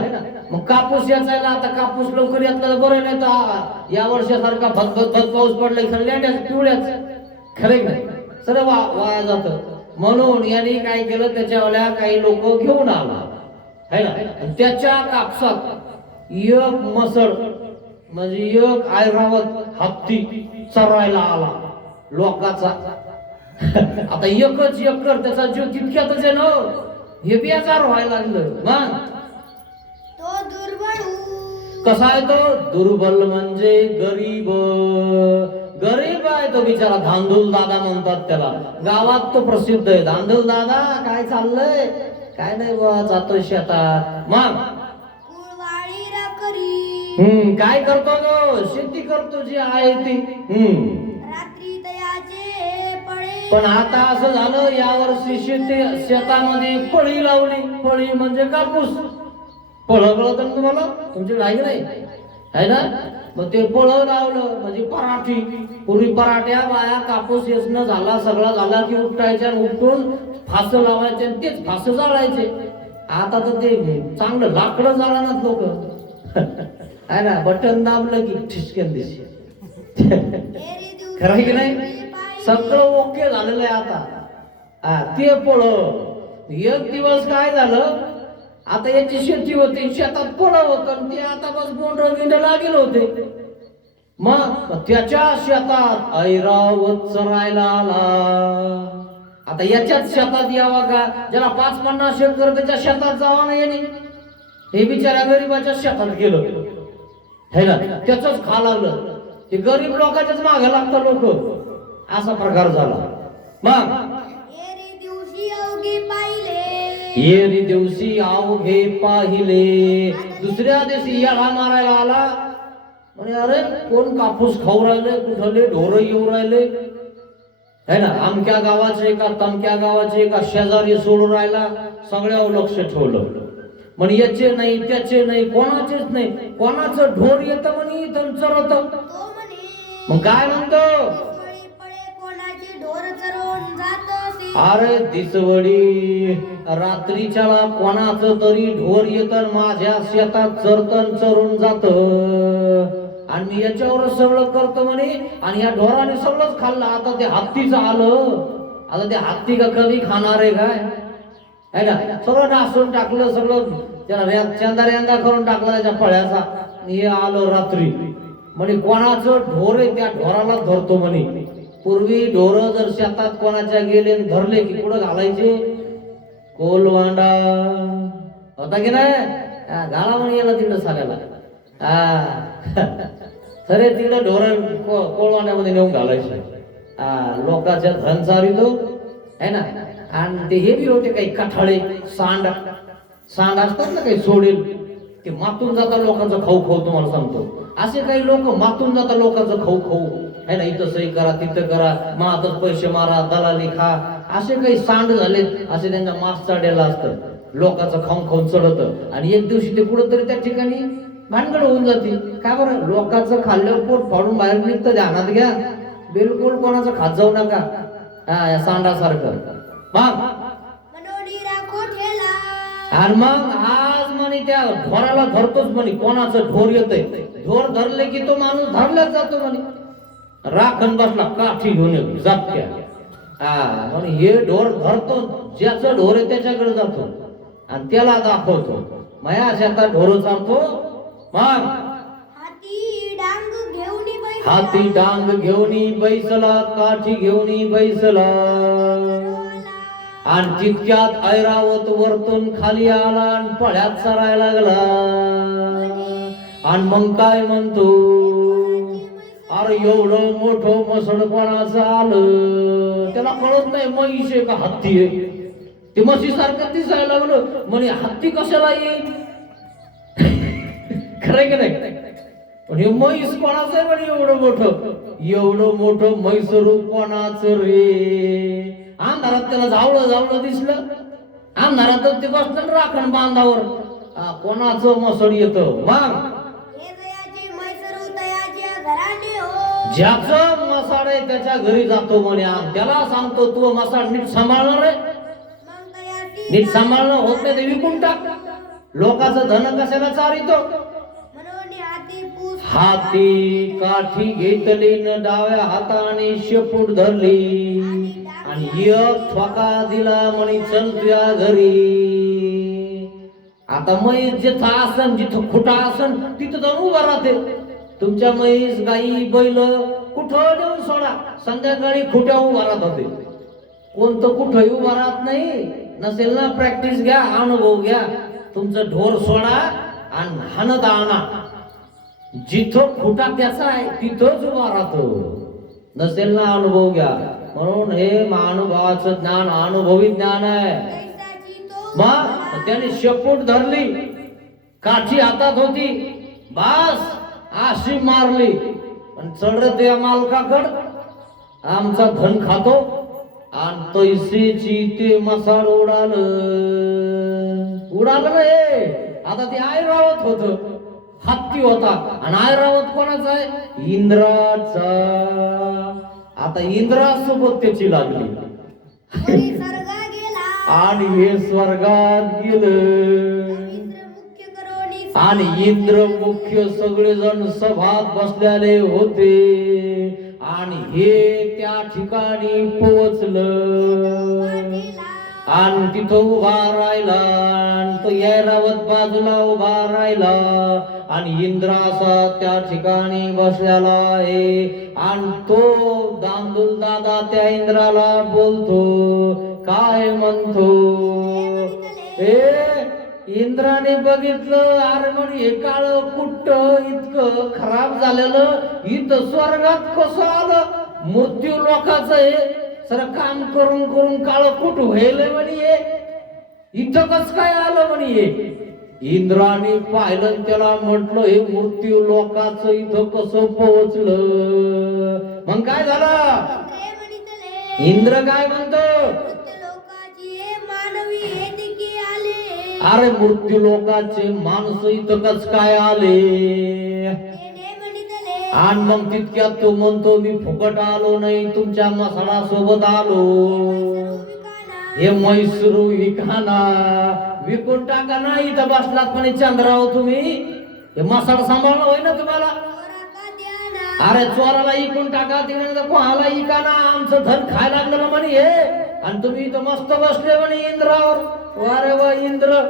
मग कापूस याचायला आता कापूस लवकर यातला बरं नाही तर या वर्षासारखा भत पाऊस पडला सगळ्या पिवळ्याच, खरे नाही सर्व वाया जात. म्हणून यांनी काय केलं त्याच्यावाल्या काही लोक घेऊन आला, है ना. त्याच्या कापसात एक मसळ म्हणजे एक ऐरावत हत्ती चरायला आला लोकाचा. आता एकच एकर त्याचा जीव तितक्यातच आहे ना. हे बेजार व्हायला लागलं. मग तो दुर्बळ कसा आहे तो दुर्बल म्हणजे गरीब. गरीब आहे तो बिचारा. धांदूल दादा म्हणतात त्याला. गावात तो प्रसिद्ध आहे धांदूल दादा. काय चाललंय काय नाही बा जातोय शेतात. मग कुळवाडी राखरी काय करतो तो शेती करतो जी आहे ती. रात्री तयाचे पळे. पण आता असं झालं यावर्षी शेतामध्ये फळी लावली. फळी म्हणजे कापूस. फळं कळतं तुम्हाला तुमच्याकडे आहे की नाही, आहे ना. मग ते फळं लावलं म्हणजे पराठी. पूर्वी पराठ्या बाया कापूस येसणं झाला सगळा झाला की उपटायच्या, उठून फास लावायचे आणि तेच फास जाळायचे. आता तर ते चांगलं लाकडं जाळणार लोक, आहे ना. बटन दाबलं की ठिसकेन दिसे. खरं की नाही. सगळं ओके झालेलं आहे आता. ते फळ एक दिवस काय झालं आता याची शेती होती, शेतात फळं होतं आणि ते आता बस बोंड गिंड लागेल होते. मग त्याच्या शेतात ऐरावत चरायला आला. आता याच्याच शेतात यावा का? ज्याला 5-50 एकर त्याच्या शेतात जावा ना याने, हे बिचाऱ्या गरीबाच्या शेतात गेलं है ना, त्याच खा लागलं. ते गरीब लोकांच्याच मागे लागतात लोक, असा प्रकार झाला. मग एरी दिवशी अवघे पाहिले, येरी दिवशी अवघे पाहिले, दुसऱ्या दिवशी याला मारायला आला. म्हणे अरे कोण कापूस खाऊ राहिले, कुठले ढोर येऊ राहिले है ना, अमक्या गावाचे का तमक्या गावाचे का शेजारी सोडून राहिला, सगळ्यावर लक्ष ठेवलं. म्हणे याचे नाही त्याचे नाही कोणाचेच नाही, कोणाचं ढोर येतं म्हणे इथं चरत. तो म्हणे मग काय म्हणतो, दिसवळी पळे कोणाची ढोर चरवून जात असे. अरे दिसवडी रात्रीच्याला कोणाचं तरी ढोर येतं माझ्या शेतात चरतन चरून जात आणि मी याच्यावर सगळं करतो म्हणे. आणि या ढोराने सगळंच खाल्लं. आता ते हत्तीचं आलं, आता ते हत्ती का कधी खाणार आहे काय है ना, सगळं नासून टाकलं, सगळं त्याला चंदाऱ्यांगा करून टाकला त्याच्या फळ्याचा. हे आलं रात्री म्हणे कोणाचं ढोर आहे त्या ढोराला धरतो म्हणे. पूर्वी ढोर जर शेतात कोणाच्या गेले धरले की कुठं घालायचे, कोलवांडा होता की नाही, घाला म्हणे याला तिकडं साऱ्याला. सरे तिकडं ढोर कोळवांड्यामध्ये नेऊन घालायचे. लोकांच्या धन चारितो है ना. आणि ते हे बी होते काही कठाळे सांड असतात ना काही सोडेल, ते मातून जातात लोकांचं खाऊ खाऊ. तुम्हाला सांगतो असे काही लोक मातून जातात लोकांचं खाऊ खाऊ है ना, इथं सही करा तिथं करा, मातच पैसे मारा, दलाली खा, असे काही सांड झाले. असे त्यांचा मास चढलेला असतं, लोकांचं खाऊन खाऊन चढत. आणि एक दिवशी ते कुठंतरी त्या ठिकाणी भानगड होऊन जाते. काय बरं, लोकांचं खाल्ल्यावर पोट फाडून बाहेर निघतं, ध्यानात घ्या. बिलकुल कोणाचं खात जाऊ नका, या सांडासारखं. मग मनोनी राखो ठेला, आणि मग आज म्हणे त्या ढोराला धरतोच म्हणे. कोणाचं ढोर येतंय, ढोर धरले की तो माणूस धरलाच जातो म्हणे. राखण बसला काठी घेऊन जात्या. म्हणे हे ढोर धरतो, ज्याचं ढोर आहे त्याच्याकडे जातो आणि त्याला दाखवतो. माया शेतात ढोर चालतो. मग हाती डांग घेऊनी बैसला, हाती डांग घेऊनी बैसला, काठी घेऊनी बैसला. आणि तितक्यात ऐरावत वरतून खाली आला आणि पळ्यात चरायला लागला. आणि मग काय म्हणतो, अरे एवढं मोठं मसड कोणाचं आलं, त्याला कळत नाही म्हैस आहे का हत्ती आहे. ते म्हशी सारखं दिसायला लागलं. म्हणे हत्ती कशाला येईल, खरं की नाही. पण हे म्हैस कोणाचं आहे म्हणे, एवढं मोठं म्हैस रूप कोणाचं रे. अंधारात त्याला जावळं दिसलं, अंधारातच ते बसलं राखण बांधावर. कोणाचं मसड येतं. मग हे दयाची मैसरू दयाच्या घराने हो, ज्याचं मसाड आहे त्याच्या घरी जातो म्हणे. त्याला सांगतो तू मसाड नीट सांभाळणार आहे, मग दयाची नीट सांभाळणं होत नाही ते विकून टाक. लोकांचं धन कशाला चारितो. मनोनी हाती पूस, हाती काठी घेतली न डाव्या हाताने शेपूट धरली आणि एक ठोका दिला म्हणे चल तुझ्या घरी. आता म्हैस जिथं आसन, जिथं खुटा आसन तिथं जाऊन उभा राहते. तुमच्या म्हैस गाई बैल कुठं नेऊन सोडा, संध्याकाळी खुट्या उभा राहत होते. कोणतं कुठंही उभा राहत नाही. नसेल ना प्रॅक्टिस घ्या, अनुभव घ्या. तुमचं ढोर सोडा आणि हाणत आणा. जिथं खुटा त्याचा आहे तिथंच उभा राहतो. नसेल ना अनुभव घ्या. म्हणून हे महानुभावाचं ज्ञान अनुभवी ज्ञान आहे. कैसाची तो मग त्याने शेपूट धरली, काठी हातात होती, बास अशी मारली. पण चढत या मालकाकड, आमचा धन खातो. आणि तैसेची ते मसाड उडालं हे. आता ते ऐरावत होत, हत्ती होता. आणि ऐरावत कोणाचा आहे, इंद्राचा. आता इंद्रासोबत त्याची लागली कोणी सर्गा गेला, आणि हे स्वर्गात गेलं. इंद्र मुख्य करोनी आणि इंद्र मुख्य सगळेजण सभात बसलेले होते. आणि हे त्या ठिकाणी पोहोचलं. आणि तिथं उभा राहिला आणि तो ऐरावत बाजूला उभा राहिला आणि इंद्र असा त्या ठिकाणी बसलेला आहे आणि तो दांदूल दादा त्या इंद्राला बोलतो, काय म्हणतो, इंद्राने बघितलं, अरे म्हणे हे काळ कुट्ट इतकं खराब झालेलं इथं स्वर्गात कसं आलं, मृत्यू लोकांचं हे सर काम करून करून काळ कुट व्हायलंय म्हणे, इथं कस काय आलं म्हणे. इंद्राने पाहिलं, त्याला म्हटलं हे मृत्यू लोकांचं इथं कसं पोहोचलं. मग काय झालं, इंद्र काय म्हणतो, अरे मृत्यू लोकांचे माणसं इथं कस काय आले. आणि मग तितक्यात तो म्हणतो, मी फुकट आलो नाही, तुमच्या मसाळा सोबत आलो, हे मैसूर विकाना विकून टाका ना, इथं बसलात म्हणे चंद्राव तुम्ही, हे मसाला सांभाळणं होय ना तुम्हाला. अरे चोराला इकून टाका, तिकडे कोणाला इकाना, आमचं धन खायला लागलं म्हणे हे, आणि तुम्ही इथं मस्त बसले म्हणे इंद्रावर. वारे वा इंद्र,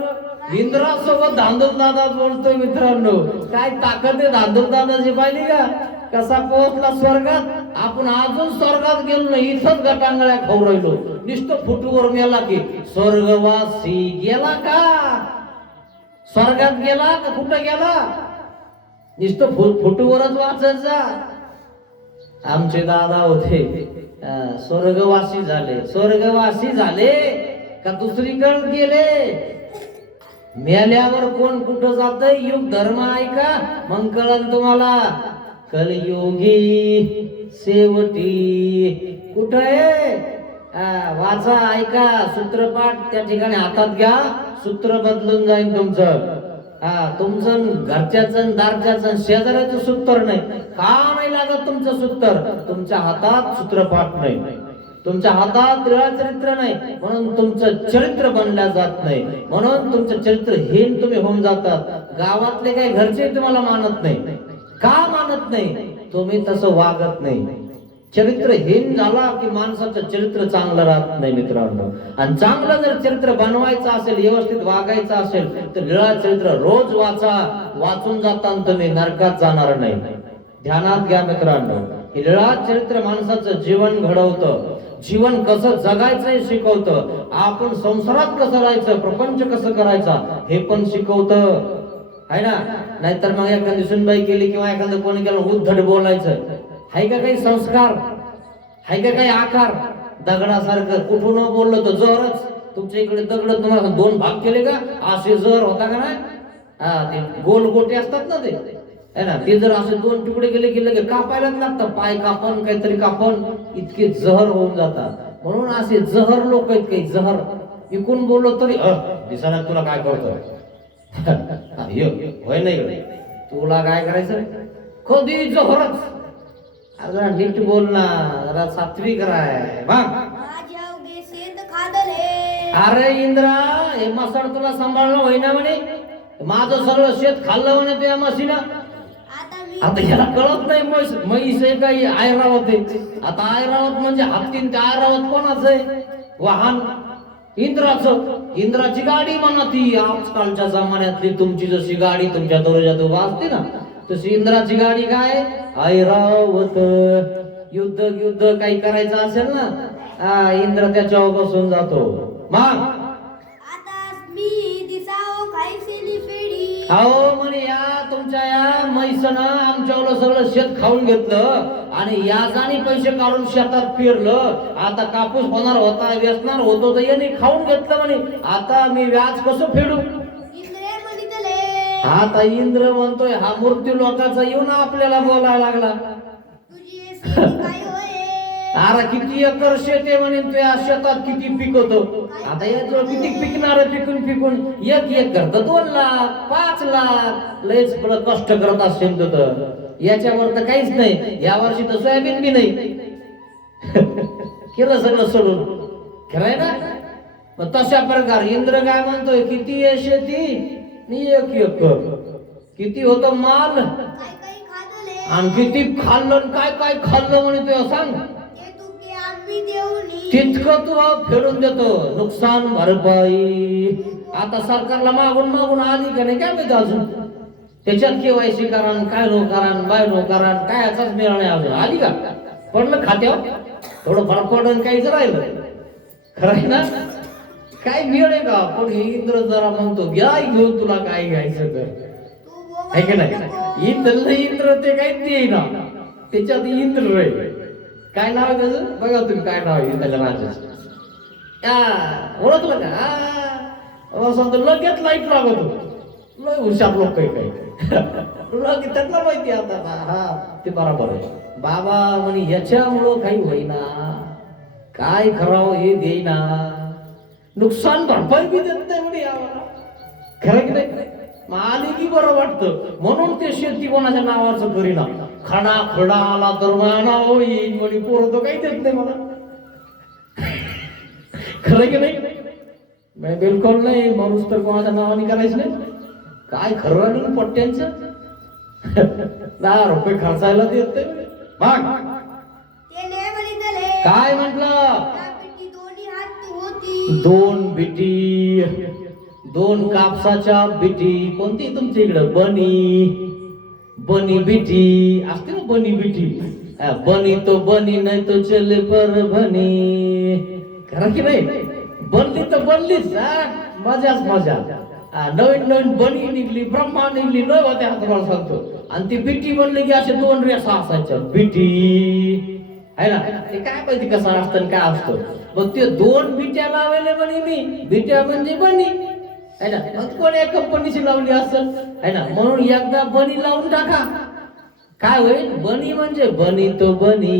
इंद्रासोबत धांदूल दादा बोलतोय मित्रांनो. काय ताकद आहे धांदूल दादाची, पाहिली का कसा पोहोचला स्वर्गात. आपण अजून स्वर्गात गेलो नाही, इथंच गटांगळ्या खाऊ राहिलो. नुसतं फुटूवर मेला की स्वर्गवासी गेला का, स्वर्गात गेला का कुठं गेला, नुसतं फुटूवरच वाचायचा. आमचे दादा होते स्वर्गवासी झाले, स्वर्गवासी झाले का दुसरीकडे गेले. मेल्यावर कोण कुठं जातंय, युग धर्म ऐका मग कळलं तुम्हाला. कलयुगी शेवटी कुठं आहे, वाचा ऐका सूत्रपाठ त्या ठिकाणी हातात घ्या, सूत्र बदलून जाईल तुमचं. तुमचं घरच्याचं दारच्याचं शेजाऱ्याचं सूत्र नाही, का नाही लागत तुमचं सूत्र, तुमच्या हातात सूत्रपाठ नाही, तुमच्या हातात चरित्र नाही, म्हणून तुमचं चरित्र बनल्या जात नाही, म्हणून तुमचं चरित्रहीन तुम्ही होऊन जातात. गावातले काही घरचे तुम्हाला मानत नाही, का मानत नाही, तुम्ही तसं वागत नाही. चरित्रहीन झाला की माणसाचं चरित्र चांगलं राहत नाही मित्रांनो. आणि चांगलं जर चरित्र बनवायचं असेल, व्यवस्थित वागायचं असेल तर लीळा चरित्र रोज वाचा, वाचून जाताना तुम्ही नरकात जाणार नाही. ध्यानात घ्या मित्रांनो, हे लीळा चरित्र माणसाचं जीवन घडवतं, जीवन कसं जगायचं हे शिकवतं, आपण संसारात कसं राहायचं, प्रपंच कसं करायचा हे पण शिकवतं, आहे ना. नाहीतर मग एखादी सुनबाई केली किंवा एखादं कोणी केलं उद्धट बोलायचं, हाय का काही संस्कार, हाय का काही आकार. दगडासारखं कुठून बोललं तर जहरच. तुमच्या इकडे दगड तुम्हाला दोन भाग केले का, असे जहर होता का नाही, ते गोल गोटे असतात ना ते, है ना, ते जर असे दोन तुकडे केले की लगे कापायलाच लागतं, पाय कापण काहीतरी कापण, इतके जहर होऊन जातात. म्हणून असे जहर लोक आहेत, काही जहर इकून बोललो तरी दिसायला तुला काय करतो होय नाही, तुला काय करायचं, कधी जहरच. अरे नीट बोल ना, जरा सात्विक राय. अरे इंद्रा, हे मसाड तुला सांभाळणं होईना म्हणे, माझं सगळं शेत खाल्लं म्हणे तुझ्या म्हशीला. आता ह्याला कळत नाही म्हैस आहे काही ऐरावत आहे. आता ऐरावत म्हणजे हत्तीन, त्या ऐरावत कोणाचं आहे, वाहन इंद्राचं, इंद्राची गाडी म्हणा ती. आजकालच्या जमान्यातली तुमची जशी गाडी तुमच्या दरवाजात उभा असते ना, तशी इंद्राची गाडी काय ऐरावत. युद्ध युद्ध काही करायचं असेल ना, इंद्र त्याच्यावर बसून जातो. मग अहो म्हणे या तुमच्या या म्हैसनं आमच्यावर सगळं शेत खाऊन घेतलं आणि याजाने पैसे काढून शेतात पेरलं. आता कापूस होणार होता, वेचणार होतो तर याने खाऊन घेतलं म्हणे, आता मी व्याज कसं फेडू. आता इंद्र म्हणतोय, हा मृत्यू लोकांचा येऊन आपल्याला बोलायला लागला. अरे किती एकर शेत आहे म्हणे, तुझ्या शेतात किती पिकवतो. आता याचं किती पिकणार, पिकून पिकून एक एक करत 2 लाख 5 लाख, लयच कष्ट करत असेल तर याच्यावर तर काहीच नाही. या वर्षी तर सोयाबीन बी नाही केलं सगळं सोडून, खरंय ना. मग तशा प्रकार इंद्र काय म्हणतोय, किती आहे शेती, एक एकर, किती होतं माल आणि किती खाल्लं, काय काय खाल्लं म्हणे तुझ्या सांग. तितकं तू फेडून देतो नुकसान भरपाई. आता सरकारला मागून मागून आली का नाही काय माहिती अजून. त्याच्यात केवायसी करान काय नो करान बाय नो करान काय याचाच मिळणार नाही अजून. आली का पडलं खात्यावर थोडं फरक पडलं काहीच राहिलं. खरं आहे ना काय मिळेल का. पण हे इंद्र जरा म्हणतो घ्या घेऊन तुला काय घ्यायचं तर आहे की नाही. इंद्र ते काही ते ना त्याच्यात इंद्र रे. काय नाव आहे त्याचं बघा तुम्ही काय नाव आहे त्याच्या राजाचं. ओळखलं का सांगतो लगेच लाईट लागतो. लय हुशार लोक काही काही त्यांना माहिती आता हा ते बरोबर आहे. बाबा म्हणे याच्यामुळं काही होईना काय करावं हे देईना नुकसान भरपाई बी देत नाही म्हणे यावर. खरं की नाही आली की बरं वाटतं. म्हणून ते शेती कोणाच्या नावाचं करीना. खडा खडा आला तर म्हणा होईल म्हणे पोरं तर काही देत नाही मला. खरं की नाही बिलकुल नाही. माणूस तर कोणाच्या नावाने करायचं नाही. काय खरं नाही पट्ट्यांचं 10 रुपये खर्चायला देत नाही. काय म्हटलं 2 बिटी 2 कापसाच्या बिटी. कोणती तुमच्या इकडं बनी बिटी असते ना. बनी बिटी बनी तो बनी नाही तो चले पर बनी. खरं की नाही बनली तर बनलीच मजाच मजा. नवीन नवीन बनी निघली ब्रह्मा निघली न होत्या तुम्हाला सांगतो. आणि ती बिटी बनली की असे 2 रेषा असायच्या बिटी आहे ना. ते काय माहिती कसं असतं काय असतं. मग ते 2 बिट्या लावले म्हणे मी. बिट्या म्हणजे बनी आहे ना. मग कोण्या कंपनीची लावली असेल आहे ना. म्हणून एकदा बनी लावून टाका काय होईल. बनी म्हणजे बनी तो बनी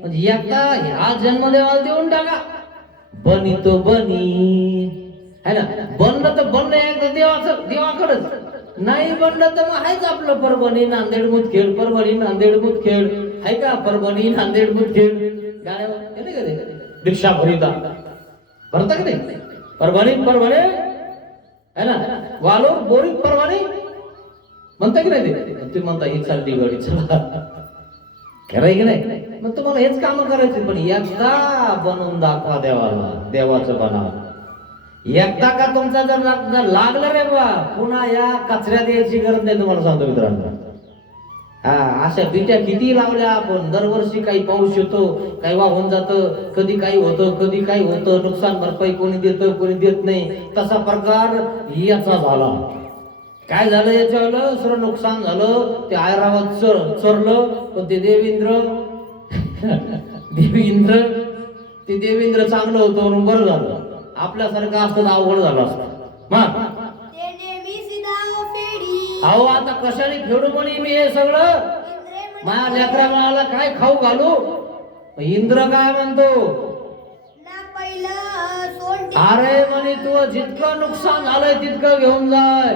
म्हणजे एकदा ह्या जन्मदेवाला देऊन टाका. बनी तो बनी है ना. बनलं तर बनलं एकदा देवाकडच. नाही बनलं तर मग आहेच आपलं परभणी नांदेड मुदखेड परभणी नांदेड मुदखेड आहे का. परभणी नांदेड मुदखेड गाण्यावर रिक्षा भरिता भरता का नाही. परभणी है ना. वालो बोरीत परभणी म्हणता की नाही. ते तुम्ही म्हणता ही चालली गाडी चला खरं आहे की नाही. मग तुम्हाला हेच काम करायचे. पण एकदा बनवून दाखवा देवाला. देवाचं बनाव एकदा का तुमचा जर लागलं रे बा पुन्हा या कचऱ्या द्यायची गरज नाही. तुम्हाला सांगतो मित्रांनो अशा बिट्या किती लावल्या आपण. दरवर्षी काही पाऊस येतो काही वाहून जातं. कधी काही होतं कधी काही होतं. नुकसान भरपाई कोणी देतं कोणी देत नाही. तसा प्रकार याचा झाला. काय झालं याच्यावर सर्व नुकसान झालं. ते ऐरावत चरलं. पण ते देवेंद्र चांगलं होतं म्हणून बरं झालं. आपल्यासारखं असतं अवघड झालं असतं. अहो आता कशाने फेडू म्हणे मी हे सगळं. माझ्या लेकरा बाळाला काय खाऊ घालू. इंद्र काय म्हणतो अरे म्हणे तू जितकं नुकसान झालंय तितकं घेऊन जाय.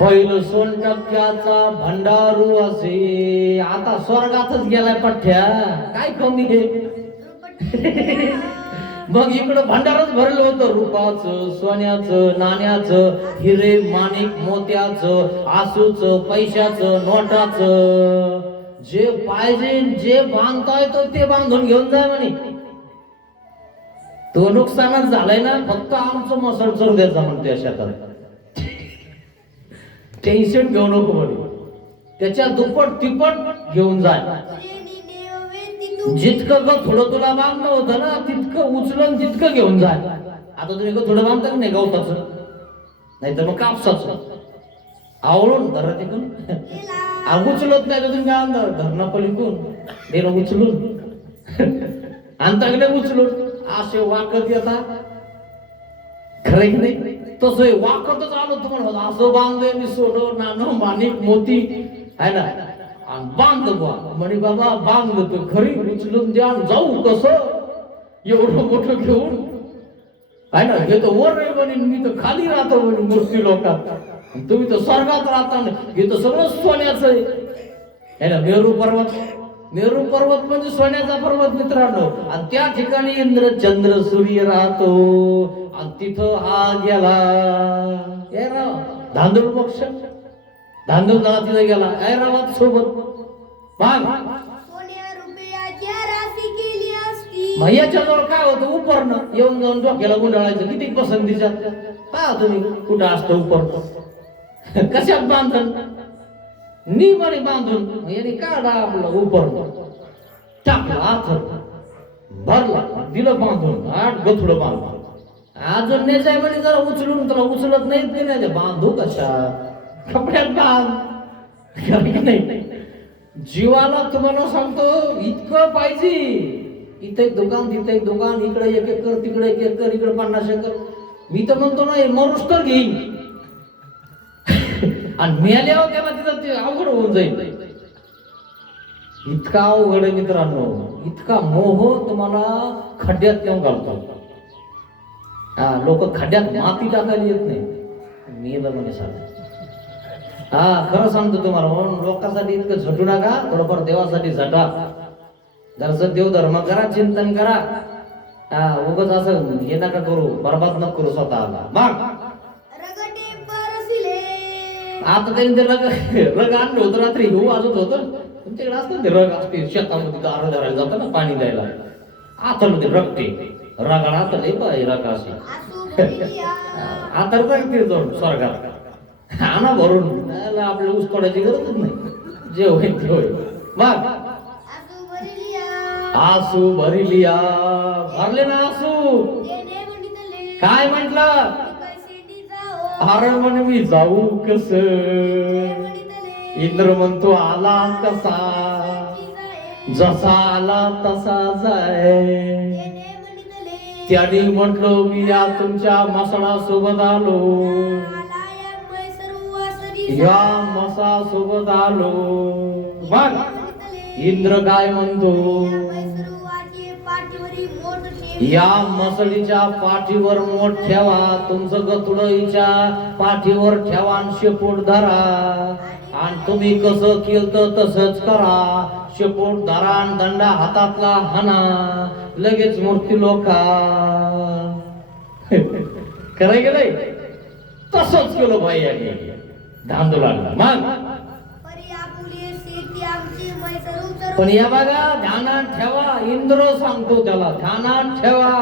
पहिलं 100% भंडारू असे. आता स्वर्गातच गेलाय पठ्ठ्या काय कमी घे. मग इकडं भांडारच भरलं होतं रूपाचं सोन्याचं नाण्याचं हिरे माणिक मोत्याचं आसूचं पैशाचं नोटाचं. जे पाहिजे जे बांधता येतो ते बांधून घेऊन जाय म्हणे. तो नुकसानच झालाय ना फक्त आमचं मसळ चढू द्यायचा म्हणते शेतात. टेन्शन घेऊ नको म्हणे. त्याच्या दुप्पट तिप्पट घेऊन जाय. जितकं थोडं तुला बांधलं होतं ना तितकं उचलून तितकं घेऊन जाय. आता तुम्ही थोडं बांधता की नाही गवताचं नाही तर मग कापसाचं आवळून धरा तिकून उचलत नाही तर तुम्ही काय आणणार धरणा पलीकडून देणं उचलून आणता की नाही उचलून असे वाकत येतात. खरं की नाही तसं वाकतच आलो तुम्हाला. असं बांधलंय मी सोनं नाणं माणिक मोती आहे ना. बांध म्हणे बाबा बांधलं तर खरी उचलून द्या जाऊ कसं एवढं मोठं घेऊन आहे ना. हे तर वर आहे म्हणे मी तर खाली राहतो म्हणे मूर्ती लोकात. तुम्ही तर स्वर्गात राहता हे तर सगळं सोन्याचं आहे ना. मेरू पर्वत म्हणजे सोन्याचा पर्वत मित्रांनो. आणि त्या ठिकाणी इंद्र चंद्र सूर्य राहतो. आणि तिथं हा गेला धांदूळ मोक्ष धांदूळ तिथे गेला ऐरावत सोबत. सोन्या रुपयाच्या राशी केली असती भैयाच्या जवळ काय होतं उपरणं येऊन जाऊन डोक्याला गुंडाळायचं किती पसंतीच्या पहा तुम्ही कुठं असतं उपरणं कशात बांधून निमाने बांधून याने काढा आपलं उपरणं टाकलं आथर भरला दिलं बांधून आठ गथुडं बांधलं अजून नेचाय म्हणे जरा उचलून त्याला उचलत नाहीत ते नाही बांधू कशा कपड्यात बांध नाही जीवाला तुम्हाला सांगतो इतकं पाहिजे इथे एक दुकान तिथे एक दुकान इकडे एक एकर तिकडे एक एकर इकडे 50 एकर मी तर म्हणतो ना मरुस तर घेईन आणि मेल्यावर त्याला तिथं ते अवघड होऊन जाईल इतका अवघड आहे मित्रांनो इतका मोह तुम्हाला खड्ड्यात नेऊन घालतो लोक खड्ड्यात माती टाकायला येत नाही मी म्हणे सांग खरं सांगतो तुम्हाला म्हणून लोकांसाठी इतकं झटू नका थोडंफार देवासाठी झटा जरासं देव धर्म करा चिंतन करा उगाच असं हे नका करू बरबाद नको करू स्वतःला मग रगटे परसिले आता त्यांनी ते रग आणलं होतं रात्री घेऊ वाजत होतं तुमच्याकडे असतं ते रग असते शेतामध्ये दार धरायला जातं ना पाणी द्यायला आता ते रगते रगाड आता लय पाहिजे रग असे आसू बरिया आता रगते जाऊन स्वर्गात आणा भरून आपल्याला ऊस तोडायची गरजच नाही जे होईल ते होईल मग आसू बरिया आसू भरिलिया भरले ना आसू देणे म्हणितले काय म्हंटल कैसेंडी जाओ अरे म्हणे मी जाऊ कस म्हणितले इंद्र म्हणतो आला कसा की जाए जसा आला तसा जाय देणे म्हणितले त्याने म्हटलो मी या तुमच्या मसळा सोबत आलो आलाया मैसरू वासरी या मसा सोबत आलो मग इंद्र काय म्हणतो मैसरू वाची पाठीवरी मोठ ठेवी या मसळीच्या पाठीवर मोठ ठेवा तुमचं गतुडईच्या पाठीवर ठेवा आणि शेपूट धरा आणि तुम्ही कसं केलं तसंच करा शेपूट धरा आणि दंडा हातातला हाना लगेच मूर्ती लोका खरं गेलंय तसंच केलं भाई यांनी धांदू लागला मग परी आपुले शेती आमची मैसरू तर पण या बघा ध्यानात ठेवा इंद्र सांगतो त्याला ध्यानात ठेवा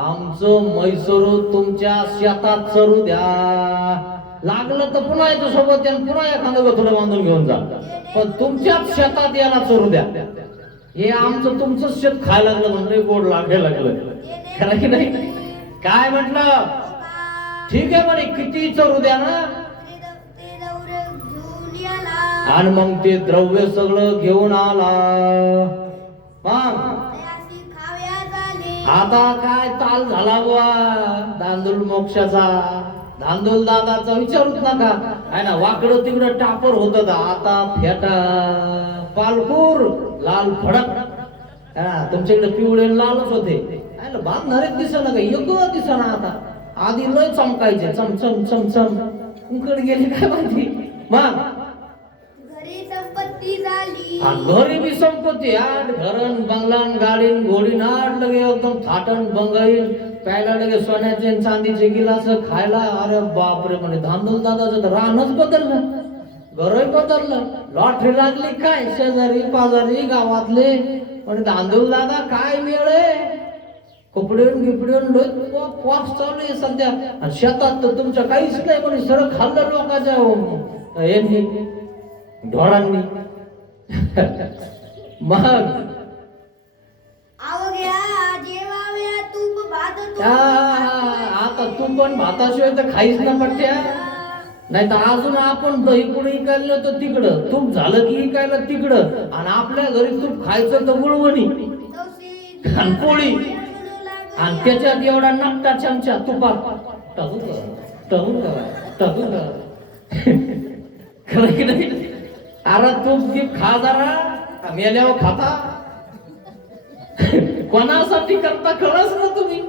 आमचं मैसरू तुमच्या शेतात चरू द्या लागलं तर पुन्हा याच्या सोबत पुन्हा एखादं गथुडं बांधून घेऊन जा पण तुमच्याच शेतात याला चरू द्या हे आमचं तुमचं शेत खायला लागलं म्हणलं गोड लागायला लागलं खरं की नाही काय म्हटलं ठीक आहे म्हणे किती चरू द्या ना ते दौरे घेऊन आला आणि मग ते द्रव्य सगळं घेऊन आला मग तयासी खाव्या झाले आता काय ताल झाला बुवा धांदूल मोक्षाचा धांदूल दादाचा विचारूच नका आहे ना वाकडं तिकडं टापर होत आता फेटा पालपूर लाल फडक तुमच्याकडे पिवळे लालच होते बांधणारेच दिसना का योग्य दिसना आता आधी लय चमकायचे चमचम चमचम कुंकड गेले काय माहिती मग घरी संपत्ती झाली घरी बी संपत्ती आठ घरन बंगलान गाडीन घोडीन आठ लगे एकदम थाटण बंगाईन प्यायला लगे सोन्याचे आणि चांदीचे गिलास खायला अरे बापरे म्हणे धांदूल दादाचं तर रानच बदललं घरही बदललं लॉटरी लागली काय शेजारी पाजारी गावातले म्हणे धांदूल दादा काय वेळ आहे कपडेन गिपडेन वास चालू आहे सध्या आणि शेतात तर तुमच्या काहीच नाही म्हणे सरळ खाल्लं लोकांच्या यांनी ढोरांनी मग अवघ्या जेवाव्या तूप भात आता तू पण भाताशिवाय तर खाईच ना पट्ट्या नाही तर अजून आपण दही पुढे इकायला तर तिकडं तूप झालं की इकायला तिकडं आणि आपल्या घरी तूप खायचं तर गुळवणी आणि पोळी आणि त्याच्यात एवढा नापटा चमचा तुपात टाकू खरं की नाही अरे तूप गिप खा जरा मेल्यावर खाता कोणासाठी करता कळच ना तुम्ही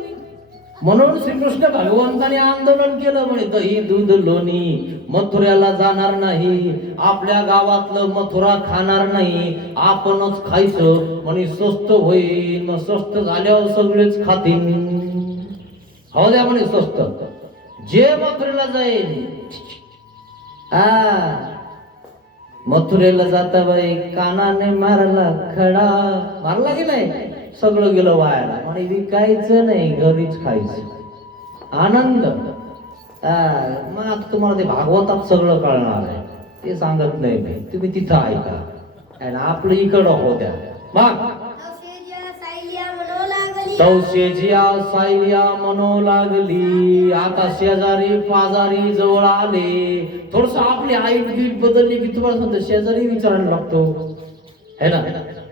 म्हणून श्रीकृष्ण भगवंताने आंदोलन केलं म्हणे दही दूध लोणी मथुऱ्याला जाणार नाही आपल्या गावातलं मथुरा खाणार नाही आपणच खायचं म्हणे स्वस्त होईल स्वस्त झाल्यावर सगळेच खातील हो द्या म्हणे स्वस्त जे मथुरेला जाईल मथुरेला जाता बाई कानाने मारला खडा मारला की नाही सगळं गेलं वायाला. आणि विकायचं नाही, घरीच खायचं. आनंद. मग आता तुम्हाला ते भागवतात सगळं कळणार आहे, ते सांगत नाही मी, तुम्ही तिथं ऐका. आणि आपलं इकडं होत्या मग तवशेजिया सायलिया म्हणू लागली. आता शेजारी पाजारी जवळ आले. थोडस आपली हाईट बीट बदलली की तुम्हाला सांगतो शेजारी विचारायला लागतो है ना,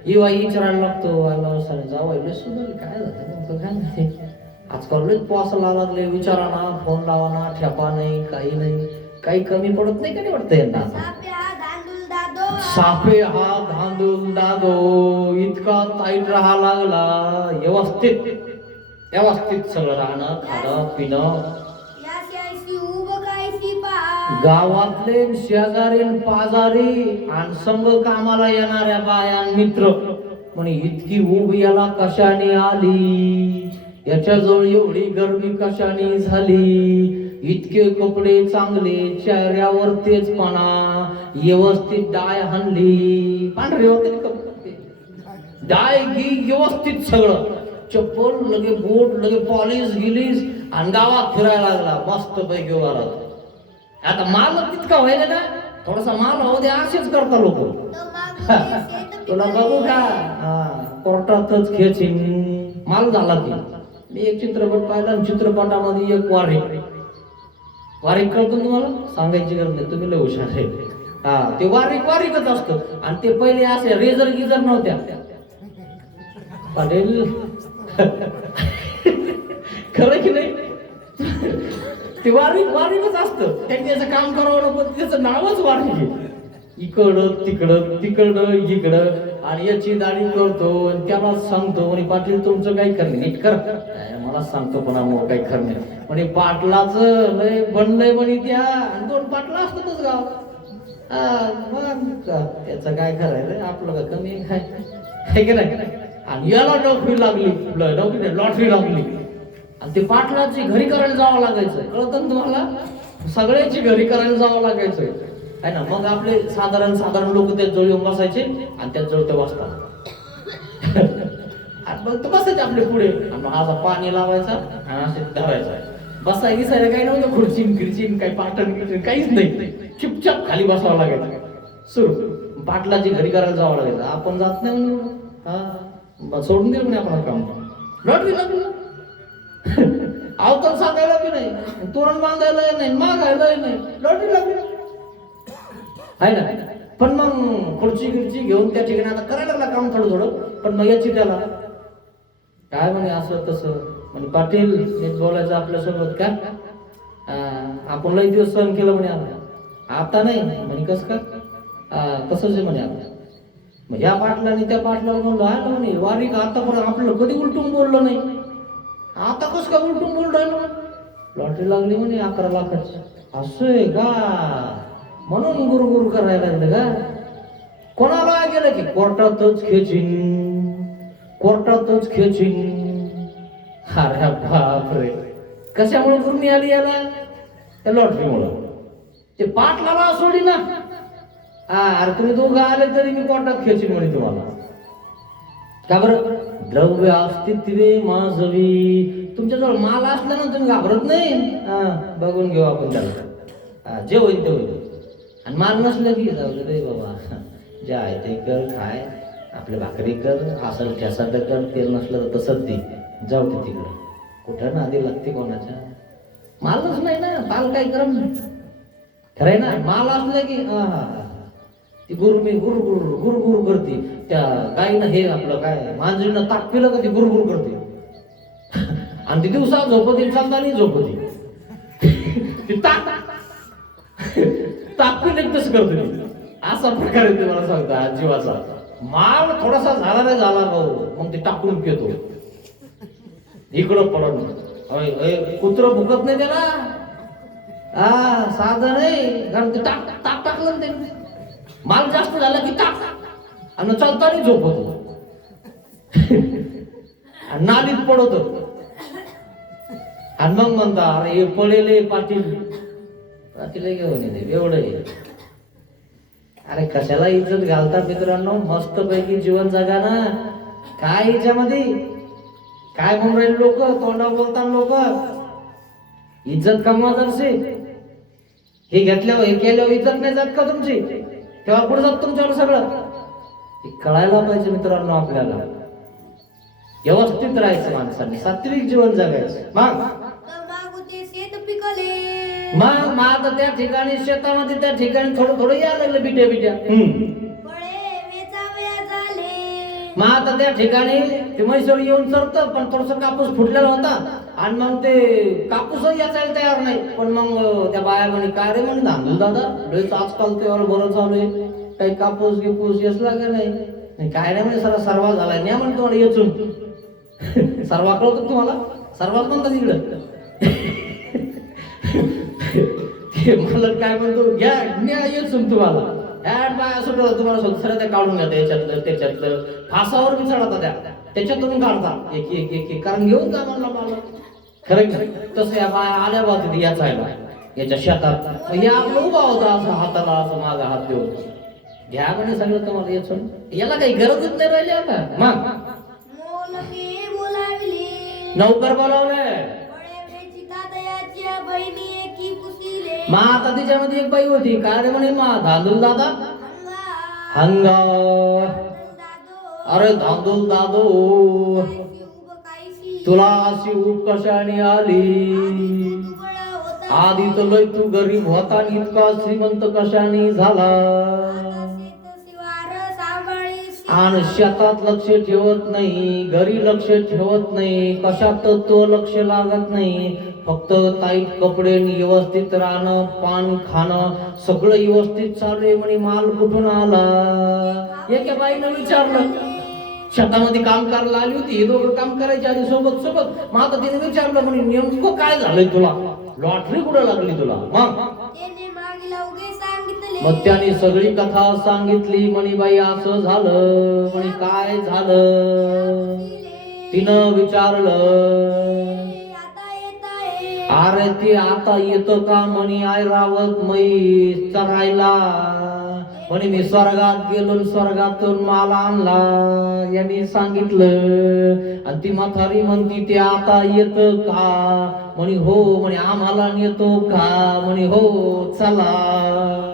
ही विचारायला लागतो. जावं सुधारले काय झालं नेमकं काय नाही. आजकाल लय पोसायला लागले, विचारा ना, फोन लावा ना, ठेपा नाही, काही नाही, काही कमी पडत नाही का नाही वाटतं यांना. सापे हा धांदूल दादो इतका टाईट राहा लागला. व्यवस्थित व्यवस्थित सगळं राहणं, खाणं पिणं. गावातले शेजारी पाजारी आणि संघ कामाला येणाऱ्या बाया मित्र म्हणे इतकी ऊब याला कशाने आली, याच्याजवळ एवढी गर्मी कशाने झाली, इतके कपडे चांगले, चेहऱ्यावर तेजपणा, व्यवस्थित डाय हाणली, पांढरे होते कपडे, डाय घी व्यवस्थित सगळं, चप्पल लगे बोट लगे पॉलिश गिलीस आणि गावात फिरायला लागला मस्त पैकी वारात. आता माल तितका व्हायला ना, थोडासा माल होऊ दे असेच करता लोक. तुला बघू का कोर्टातच खेचीन माल झाला की. मी एक चित्रपट पाहिला, चित्रपटामध्ये एक वारीक कळतो तुम्हाला, सांगायची गरज नाही, तुम्ही लय हुशार आहे. ते वारीकच असतं. आणि ते पहिले असे रेझर गिझर नव्हत्या पाटील. खरं की नाही, ते वारीकच असतं. त्यांनी याचं काम करावं नको, त्याचं नावच वारीक आहे. इकडं तिकडं इकडं, आणि याची दाढी करतो आणि त्याला सांगतो म्हणे पाटील तुमचं काही करणे नीट कर. मला सांगतो पण मग काही करणे म्हणे पाटलाच लय बनलंय म्हणे त्या, आणि 2 पाटला असतातच गाव. त्याचं काय करायचं, आपलं का कमी काय की नाही. आणि याला नोकरी लागली, लॉटरी लागली, आणि ते पाटलाची घरी करायला जावं लागायचं. कळतं तुम्हाला, सगळ्याची घरी करायला जावं लागायचं आहे ना. मग आपले साधारण लोक त्याच जवळ येऊन बसायचे आणि त्याच जवळ ते बसतात. मग तो बसायचे आपले पुढे, आणि असा पाणी लावायचा आणि असे धरायचा. बसाय दिसायला काही नव्हतं, खुर्चीन काही पाटण काहीच नाही, चुपचाप खाली बसावं लागायचं. सुरू पाटलाची घरी करायला जावं लागायचं. आपण जात नाही म्हणून सोडून दिलं म्हणे आपण काम. लॉटरी लागली अवतार सांगायला बी नाही, तोरण बांधायला नाही, मागायला नाही, लॉटरी लागली आहे ना. पण मग खुर्ची घेऊन त्या ठिकाणी आता करायला लागला काम थोडं. पण मग याची त्याला काय म्हणे असं तसं म्हणे पाटील नीट बोलायचं आपल्यासोबत का, आपण लई दिवस सहन केलं म्हणे, आता नाही म्हणे. कसं का, कसंच आहे म्हणे आता. मग या पाटलाने त्या पाटलाला म्हणलो आहे ना म्हणे वारी का आता पण आपल्याला कधी उलटून बोललो नाही, आता कसं का उलटून बोललो. लॉटरी लागली म्हणे 11 लाखाची. असं आहे का, म्हणून गुरु करायला लागलं का. कोणाला गेलं की कोर्टातच खेचीन. अरे बापरे, कशामुळे गुरमी आली याला, त्या लॉटरीमुळे. ते पाटलाला सोडी ना. अरे तुम्ही दोघं आले तरी मी कोर्टात खेचीन म्हणे तुम्हाला. का बरं, द्रव्य अस्तित्वे माझवी. तुमच्याजवळ माल असला ना तुम्ही घाबरत नाही. बघून घेऊ आपण त्याला, जे होईल ते होईल. आणि माल नसलं की जाऊ रे बाबा, जे आहे ते कर, खाय आपल्या भाकरी कर, असं ठेसा कर, तेल नसलं तर तसंच दे, जाऊ दे तिकडं. कुठं नादी लागते कोणाच्या, मालच नाही ना, माल काय कर खरंय ना. माल असलं की ती गुरु करते. त्या गाईनं हे आपलं काय मांजरीनं ताक पिलं का ती गुरु करते. आणि ती दिवसा झोपती, चालतानी झोपती. ती ताक पिलं तसं करते. असा प्रकार आहे तुम्हाला सांगता जीवाचा. माल थोडासा झाला नाही झाला भाऊ, मग ते टाकून पितो, इकडं पडत. कुत्र भुकत नाही त्याला, साधं नाही, कारण ते ताक टाकलं ते. माल जास्त झाला की टाक, आणि चालताना झोपतो, नालीत पडतो. आणि मग म्हणता अरे हे पडेले पाटील घेऊन येते एवढं आहे. अरे कशाला इज्जत घालता मित्रांनो, मस्त पैकी जीवन जगा ना. काय याच्यामध्ये काय म्हणून राहिले लोक, तोंडावर बोलताना लोक इज्जत कमवा जरसे. हे घेतल्यावर हे केल्यावर इज्जत नाही जात का तुमची? तेव्हा पुढे जात तुमच्यावर सगळं. हे कळायला पाहिजे मित्रांनो. आपल्याला व्यवस्थित राहायचं, माणसाने सात्विक जीवन जगायचं. मग मागुते शेत पिकले, मग आता त्या ठिकाणी शेतामध्ये त्या ठिकाणी थोडं थोडं यायला लागलं बिट्या बिट्या. फळे वेचावया झाले. मग आता त्या ठिकाणी ते म्हैसूर येऊन चरतं, पण थोडस कापूस फुटलेला होता आणि मग ते कापूसही याचायला तयार नाही. पण मग त्या बाया म्हणे काय रे म्हणे धांदूल दादा लयच आजकाल ते बरं चालू आहे, काही कापूस गिपूस येसला का नाही? काय नाही म्हणे सर्वा झालाय नाही म्हणतो तुम्हाला येचून. सर्वा कळतो तुम्हाला? सर्वात म्हणतात इकडं. ते मालक काय म्हणतो घ्या न्या येचून तुम्हाला ह्या बाया सुटलं तुम्हाला सर त्या काढून घ्या त्याच्यातलं त्याच्यातलं फासावर बी चढवता त्या त्याच्यातून काढता एक एक एक एक कारण घेऊन जा म्हणला मला. खरं तसं या बाया आल्या बा तिथे याचायला याच्या शेतात. हे आपलं उभा होता असं हाताला असं माझा हात देऊन घ्या म्हणे सगळं तुम्हाला येचून. याला काही गरजच नाही राहिली आता. मग मोलके बोलाविले, नौकर बोलावले. फळे वेचिता दयाच्या बहिणी एकी पुसिले. मा आता तिच्यामध्ये एक बाई होती काय रे म्हणे मा धांदूल दादा हंगा हंगा. दादो अरे धांदूल दादो कायसी उब कायसी. तुला अशी ऊब कशाने आली? दुबळा होता, आधी तर लय तू गरीब होता आणि इतका श्रीमंत कशाने झाला? आता शेत शिवार सांभाळीसी. आणि शेतात लक्ष ठेवत नाही, घरी लक्ष ठेवत नाही, कशात तो लक्ष लागत नाही. फक्त टाईट कपडे व्यवस्थित राहणं, पान खाणं सगळं व्यवस्थित चालू आहे. म्हणे माल कुठून आला? एका बाईनं विचारलं. शेतामध्ये काम करायला आली होती, हे दोघं काम करायचे आधी सोबत सोबत. मग आता तिने विचारलं म्हणे नेमकं काय झालंय तुला? लॉटरी कुठं लागली तुला? मग त्याने मागीला उगे सांगितले. मग त्याने सगळी कथा सांगितली. म्हणे बाई असं झालं. म्हणे काय झालं? तिनं विचारलं. आता येत आहे. अरे ते आता येतं का? म्हणे आय रावत मै चरायला. म्हणे मी स्वर्गात गेलो आणि स्वर्गातून माल आणला यांनी सांगितलं. आणि ती म्हातारी म्हणती ते आता येतं का? म्हणे हो. म्हणे आम्हाला नेतो का? म्हणे हो चला.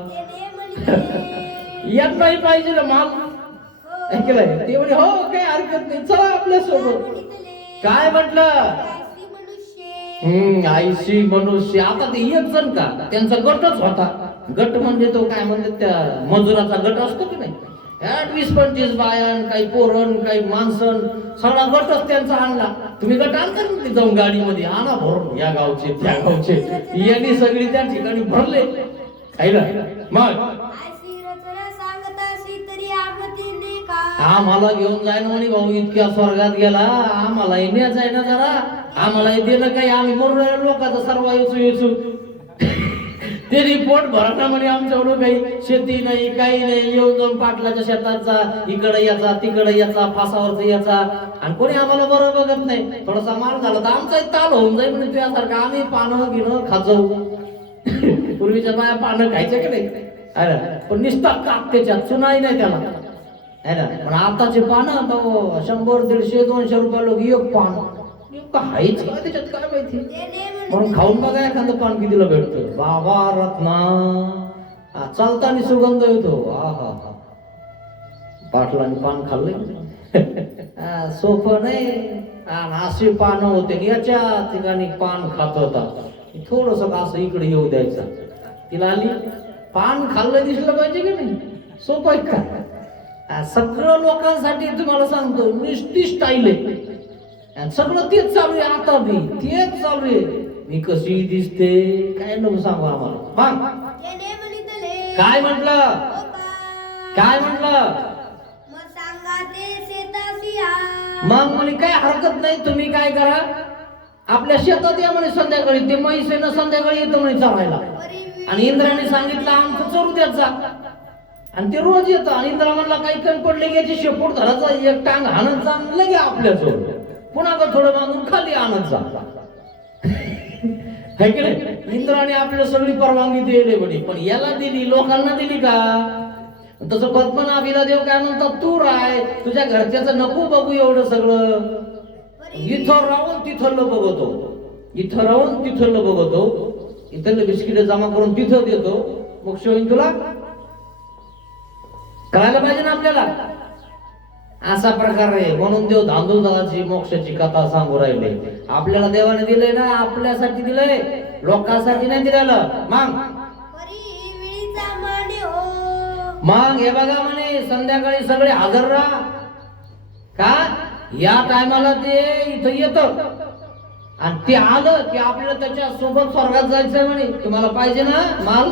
त्याने म्हणले, येत नाही पाहिजे ना माल ऐकलंय ते म्हणे हो काही हरकत नाही चला आपल्या सोबत. म्हणितले, काय म्हटलं? कायसी मनुष्य. आईशी मनुष्य. आता ते एक जण का त्यांचा गटच होता. गट म्हणजे तो काय म्हणतात त्या मजुराचा गट असतो की नाही, 20-25 बायान काही पोरण काही माणसं सगळा गटच त्यांचा आणला. तुम्ही गट आणता ना ते जाऊन गाडीमध्ये आणा भरून या गावचे त्या गावचे. यांनी सगळी त्या ठिकाणी भरले ऐकलं. मग आयसी रचना सांगतासी तरी आमतीने का. आम्हाला घेऊन जाय ना म्हणे भाऊ इतक्या स्वर्गात गेला आम्हालाही न्यायचं ना जरा. आम्हालाही दिलं काही आम्ही मरून लोकांचा सर्व येचू ते रिपोर्ट भरता म्हणे आमच्याकडून काही शेती नाही काही नाही. येऊन जाऊन पाटलाच्या शेताचा इकडे याचा तिकडे याचा फासावरचा याचा आणि कोणी आम्हाला बरं बघत नाही. थोडासा माल झाला तर आमचा ताल होऊन जाईल म्हणजे तुझ्यासारखं आम्ही पानं गिणं खाजवू. पूर्वीच्या बाया पानं खायच्या की नाही अरे पण निसतात काप त्याच्यात चुनाही नाही त्याला है ना. पण आताचे पानं 100, 150, 200 रुपये लोक एक पान हायच का त्याच्यात काय माहिती. त्याने म्हणून खाऊन बघा एखादं पान कितीला भेटतं. बाबा रत्ना चालताना सुगंध येतो. हा हा हा पाटलाने पान खाल्लंय सोपं नाही. अशी पानं होते याच्या ठिकाणी पान खात होता. थोडस असं इकडे येऊ द्यायचं. तिला आली पान खाल्लं दिसलं पाहिजे की नाही. सोपं आहे का? सगळं लोकांसाठी तुम्हाला सांगतो नुसती स्टाईल आहे. सगळं तेच चालू आहे. आता बी तेच चालू आहे. मी कशी दिसते काय नको सांगू आम्हाला. मग त्याने म्हणितले, काय म्हटलं? हो का? काय म्हटलं? मग सांगा ते शेतासी या. मग म्हणे काय हरकत नाही तुम्ही काय करा आपल्या शेतात या म्हणे संध्याकाळी. ते म्हैस आहे ना संध्याकाळी येतं म्हणे चरायला. आणि इंद्राने सांगितलं आमचं चोरू द्यात जा. आणि ते रोज येतं. आणि इंद्रा म्हणला काही कण पडले की याची शेपूट धरायचा एक टांग हाणत जा लगे आपल्यासोबत पुन्हा थोडं मागून खाली आणत जा. है की नाही. इंद्राने आपल्याला सगळी परवानगी दिली म्हणे पण याला दिली लोकांना दिली का? तसं पद्मनाभीला देव काय म्हणतात, तू राय, तुझ्या घरच्याचं नको बघू एवढं सगळं. इथं राहून तिथलं बघतो, इथं राहून तिथलं बघतो, इथलं बिस्किट जमा करून तिथं देतो, मोक्ष होईल तुला. कळायला पाहिजे ना आपल्याला. असा प्रकार आहे. म्हणून देव धांदूलदाराची मोक्षाची कथा सांगू राहिले. आपल्याला देवाने दिलंय ना, आपल्यासाठी दिलंय, लोकांसाठी नाही दिलेलं. मग हे बघा म्हणे, संध्याकाळी सगळे हजर राहा. का या टायमाला ते इथं येतं आणि ते आलं की आपल्याला त्याच्या सोबत स्वर्गात जायचंय म्हणे. तुम्हाला पाहिजे ना माल,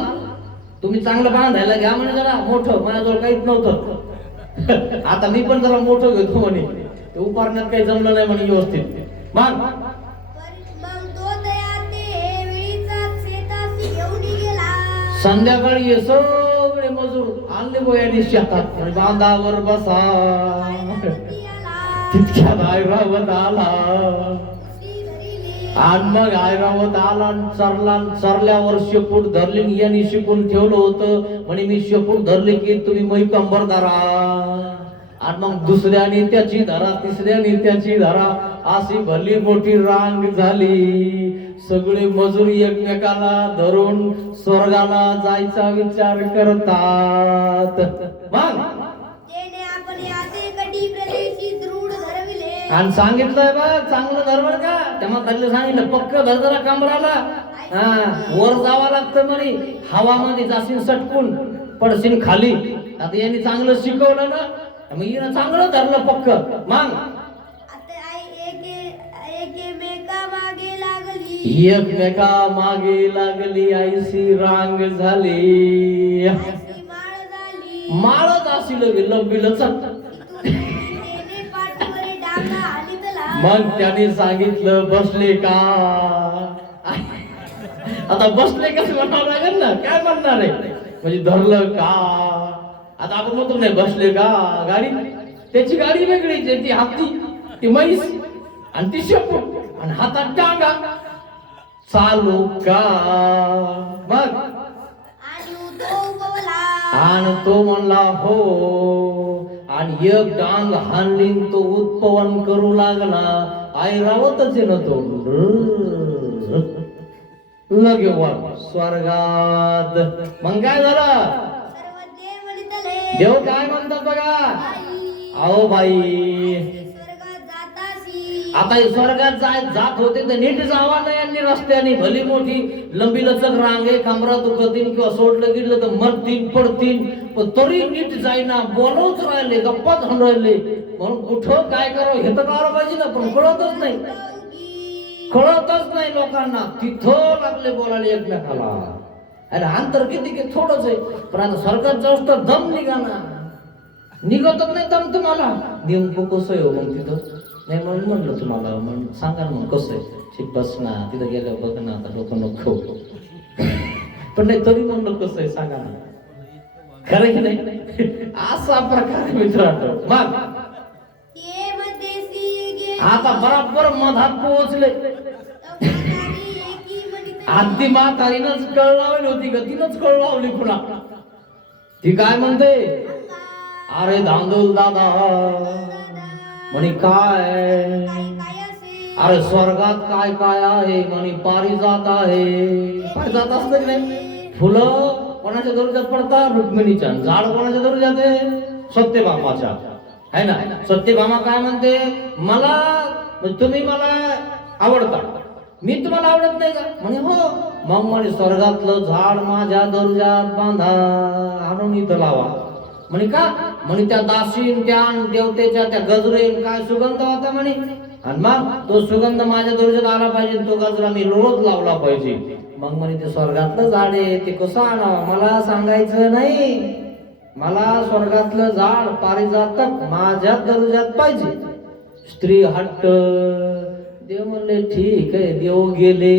तुम्ही चांगलं बांधायला घ्या म्हणे, जरा मोठं. माझ्याजवळ काहीच नव्हतं, आता मी पण जरा मोठं घेतो म्हणे. ते उपारण्यात काही जमलं नाही म्हणे व्यवस्थित. मग संध्याकाळी हे सगळे मजूर आणले बोयानी शेतात, बांधावर बसा. तितक्यात ऐरावत आला आणि मग ऐरावत आला, चरला. चरल्यावर शेपूट धरली. यांनी शिकून ठेवलं होतं म्हणे, मी शेपूट धरले की तुम्ही मै कंबर धरा. आणि मग दुसऱ्याने त्याची धरा, तिसऱ्याने त्याची धरा, अशी भली मोठी रांग झाली. सगळे मजूर एकमेकाला धरून स्वर्गाला जायचा विचार करतात. मग आणि सांगितलंय बा, चांगलं धरवड का, तेव्हा खाली सांगितलं पक्क धर जरा कमराला. वर जावं लागतं म्हणे, हवामध्ये जाशील सटकून पडशील खाली. आता यांनी चांगलं शिकवलं ना, मग हिनं चांगलं धरलं पक्क. मग एकमेका मागे लागली, आईशी रांग झाली. माळच अशी लंबीलच. मग त्याने सांगितलं, बसले का. आता बसले कसं म्हणावं लागेल ना, काय म्हणणार आहे म्हणजे धरलं का. आता आपण म्हणतो नाही बसले का, गाडी त्याची गाडी वेगळीच आहे. ती हत्ती, ती म्हैस आणि ती शेपूट आणि हातात टांगा. चालू का. मग आणि तो म्हणला हो, आणि एक डांग हाणली, तो उत्पवन करू लागला. ऐरावतच आहे ना तो. लगे वर स्वर्गात. मग काय झालं, देव काय म्हणतात बघा, अहो बाई आता स्वर्गात जात होते तर नीट जावा नाही यांनी रस्त्याने. भली मोठी लंबी लचक रांग आहे, कमरा दुखतील किंवा सोडलं गिडलं तर मरतील पडतील, पण तरी नीट जाईना. बोलवच राहिले, गप्पाच होऊन राहिले. म्हणून कुठं काय करावं हे तर कळायला पाहिजे ना, पण कळतच नाही, कळतच नाही लोकांना. तिथं लागले बोलायला एकमेकाला. अरे अंतर किती थोडंच आहे, पण आता स्वर्गात जाऊस तर दम निघाना, निघतच नाही दम तुम्हाला. नेमकं कसं आहे मग तिथं, नाही म्हणून म्हणलं तुम्हाला, म्हणून सांगा ना मग कसं आहे. ठीक बस ना, तिथं गेल्यावर बघ ना, आता डोकं नको. पण नाही तरी म्हणलं कसं आहे सांगा ना, खरं की नाही. असा प्रकार मित्रांनो. मग आता बरोबर मधात पोहोचले. आधी म्हातारीनच कळ लावली होती का, तिनंच कळ लावली पुन्हा. ती काय म्हणते, अरे धांदूल दादा म्हणे काय, अरे स्वर्गात काय काय आहे म्हणे, पारिजात आहे. पारिजात असतं की नाही, फुलं कोणाच्या दर्जात पडतात, रुक्मिणीच्या. झाड कोणाच्या दर्जात आहे, सत्यभामाच्या आहे ना. सत्यभामा काय म्हणते, मला तुम्ही मला आवडता, मी तुम्हाला आवडत नाही का म्हणे. हो. मग म्हणे स्वर्गातलं झाड माझ्या दर्जात बांधा, आणून इथं लावा. म्हणे का म्हणे, त्या दासीन त्या देवतेच्या त्या गजरेन काय सुगंध होता म्हणे, आणि मग तो सुगंध माझ्या दर्जात आला पाहिजे, तो गजरा मी रोज लावला पाहिजे. मग म्हणे ते स्वर्गातलं झाड आहे, ते कसं आणावं मला सांगायचं नाही, मला स्वर्गातलं झाड पारिजातक माझ्या दर्जात पाहिजे. स्त्री हट्ट. देव म्हणले ठीक आहे. देव गेले,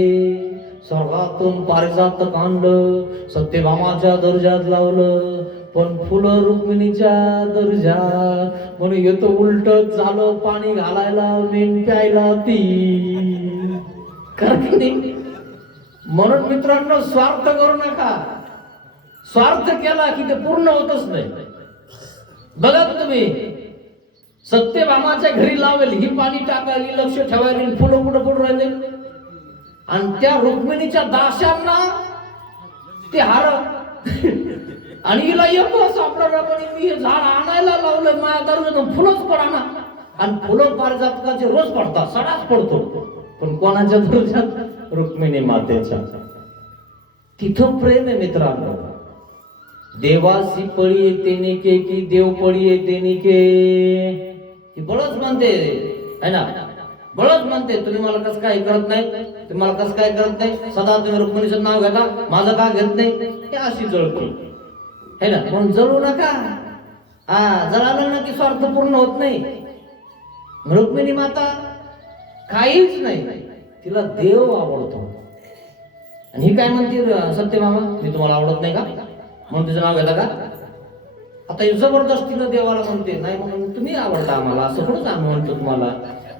स्वर्गातून पारिजातक आणलं, सत्यभामाच्या दर्जात लावलं, पण फुलं रुक्मिणीच्या दर्जात. म्हणून येतो उलट झालं, पाणी घालायला मेन प्यायला ती. नाही. म्हणून मित्रांनो स्वार्थ करू नका. स्वार्थ केला की ते पूर्ण होतच नाही. बघा तुम्ही सत्यभामाच्या घरी लावेल ही पाणी टाकायली, लक्ष ठेवायला, फुलं कुठं कुठं राहिले, आणि त्या रुक्मिणीच्या दाशांना ते हार आणि हिला येतो सापडा म्हणे मी हे झाड आणायला लावलं माझ्या दारूचं फुलंच पडाना, आणि फुलं पारिजातकाचे रोज पडतात, सडाच पडतो, पण कोणाच्या दर्जात? रुक्मिणी मातेच्या. तिथं प्रेम आहे मित्रांनो. देवासी पळी येते निके की देव पळी येते निके, ही बळच म्हणते है ना, बळच म्हणते. तुम्ही मला कसं काय करत नाही, तुम्ही मला कसं काय करत नाही, सदा तुम्ही रुक्मिणीचं नाव घेता, माझं का घेत नाही, हे अशी जळती है ना. म्हणून जळू नका. जळालं ना की स्वार्थ पूर्ण होत नाही. रुक्मिणी माता काहीच नाही, तिला देव आवडतो. आणि ही काय म्हणते सत्यभामा, मी तुम्हाला आवडत नाही का म्हणून तिचं नाव घेता का? आता ही जबरदस्तीनं देवाला म्हणते, नाही म्हणून तुम्ही आवडता आम्हाला, असं थोडंच आम्ही म्हणतो तुम्हाला,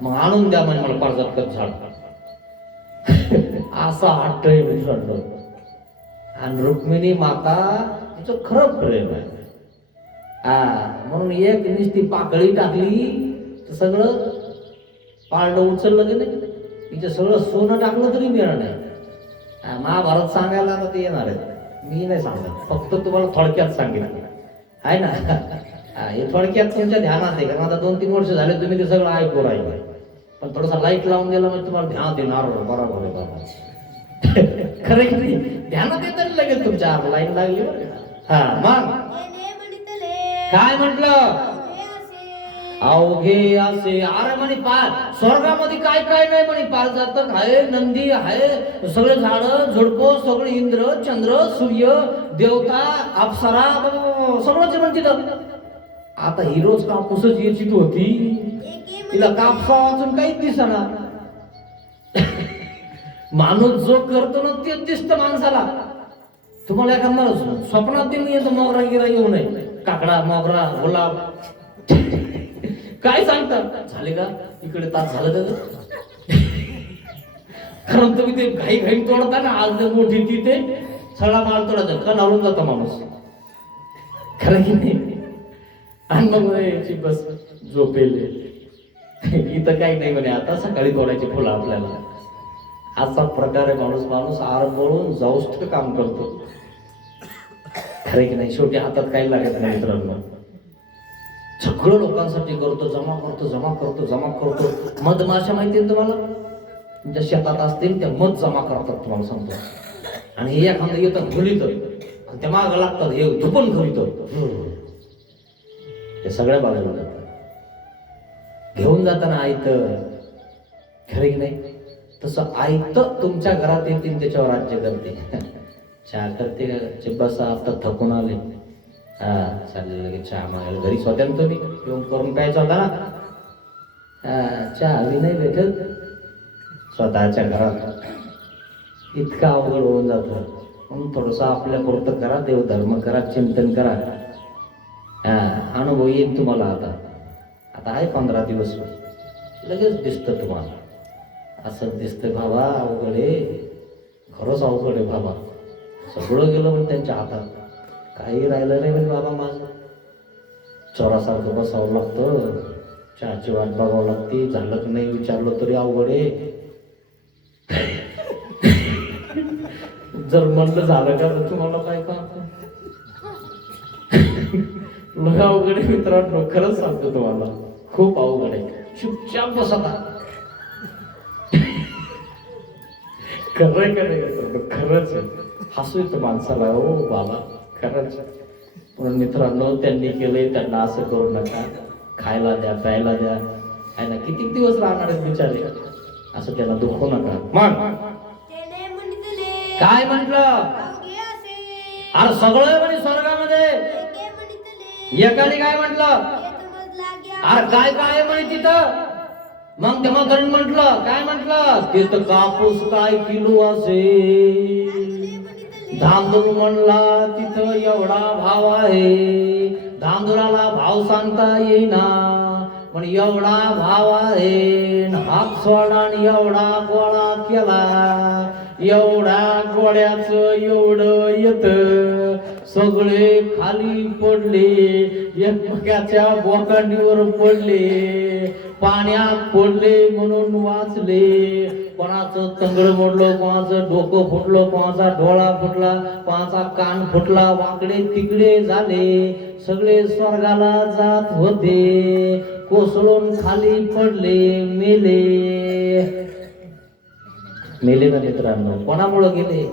मग आणून द्या म्हणजे मला पारिजातकाचं झाड. असा हट्ट आहे मित्रांनो. आणि रुक्मिणी माता तिचं खरं प्रेम आहे. म्हणून एक नुसती पाकळी टाकली तर सगळं पारडं उचललं की नाही, तिचं सगळं सोनं टाकलं तरी मिळणार नाही. महाभारत सांगायला आता ते येणार आहे, मी नाही सांगत, फक्त तुम्हाला थोडक्यात सांगितलं आहे ना. हे थोडक्यात तुमच्या ध्यानात आहे, कारण आता 2-3 वर्ष झाले तुम्ही ते सगळं ऐकू राहिले, पण थोडासा लाईट लावून दिला म्हणजे तुम्हाला ध्यान देणार. बरोबर आहे बाबा, खरं की नाही? ध्यानात येतं लगेच तुमच्या लाईन लागली बरं. मग काय म्हटलं? अवघे असे. अरे म्हणे स्वर्गामध्ये काय काय नाही म्हणे, पारिजातक आहे, नंदी आहे, सगळे झाड झुडप, सगळे इंद्र चंद्र सूर्य देवता अप्सरा सगळंच म्हणते. आता ही रोज कापूसच याची होती, तिला कापसा वाचून काहीच दिसना. माणूस जो करतो ना तेच दिसतं माणसाला. तुम्हाला एखादा स्वप्नात मी येतो मोगरा गिरा येऊ नये, काकडा मोगरा गुलाब काय सांगतात झाले का इकडे तास झालं का? कारण तुम्ही ते घाई घाई तोडता ना, आज मोठी तिथे सगळा माल तोडायचा का नावून जातो माणूस, खरं की नाही? आणि मग याची बस झोपेले इथं काही नाही म्हणे, आता सकाळी तोडायची फुलं आपल्याला. असा प्रकार आहे. माणूस आरंभळून जाऊस काम करतो, खरं की नाही? शेवटी हातात काही लागत नाही मित्रांनो. सगळं लोकांसाठी करतो, जमा करतो. मधमाशा माहिती आहे तुम्हाला, तुमच्या शेतात असतील त्या मध जमा करतात तुम्हाला सांगतो. आणि हे एखादं येतं खोलीत आणि त्या मागं लागतात, हे झुपून खोलीत ते सगळ्या बाजूला जातात. घेऊन जाताना आयत, खरं की नाही? तसं आयत तुमच्या घरात येतील, त्याच्यावर राज्य करते. चहा करते चिब्बासा, आता थकून आले, चालले लगेच चहा मागायला. घरी स्वतः तुम्ही येऊन करून प्यायचा होता ना, चहा हवी नाही भेटत स्वतःच्या घरात, इतकं अवघड होऊन जातं. म्हणून थोडंसं आपल्या पुरतं करा, देवधर्म करा, चिंतन करा. अनुभव येईल तुम्हाला. आता आहे 15 दिवस, लगेच दिसतं तुम्हाला. असं दिसतं बाबा, अवघड आहे, खरंच अवघड आहे बाबा. सगळं गेलं पण त्यांच्या हातात, काही राहिलं नाही म्हणजे बाबा. माझं चोरासारखं बसावं लागतं, चहाची वाट बघावं लागते, झालं की नाही विचारलं तरी अवघड आहे. जर म्हणलं झालं का तर तुम्हाला काय का अवघड आहे मित्रांनो, खरंच सांगतो तुम्हाला, खूप अवघड आहे. चुपचाप बसता. खरंच हसू येतं माणसाला, हो बाबा खरंच. म्हणून मित्रांनो, त्यांनी केलंय त्यांना असं करू नका. खायला द्या, प्यायला द्या, आहे ना. किती दिवस राहणार आहेत बिचारे, असं त्यांना दुखवू नका. मग काय म्हटलं? अरे सगळं म्हणे स्वर्गामध्ये. एकाने काय म्हटलं? अरे काय काय म्हणे तिथं? मग तेव्हा करून म्हटलं, काय म्हटलं? तिथं कापूस काय किलो असे. धांदूळ म्हणला तिथं एवढा भाव आहे. धांदुळाला भाव सांगता येईना, पण एवढा भाव आहे. हात सोडा एवढा गोळा केला, एवढा गोळ्याच एवढं येत. सगळे खाली पडले, एकमेकाच्या बोकांडीवर पडले, पाण्यात पडले म्हणून वाचले. कोणाचं तंगड मोडलं, कोणाचं डोकं फुटलं, कोणाचा डोळा फुटला, कोणाचा कान फुटला, वाकडे तिकडे झाले. सगळे स्वर्गाला जात होते, कोसळून खाली पडले, मेले. मेले ना मित्रांनो, कोणामुळे गेले?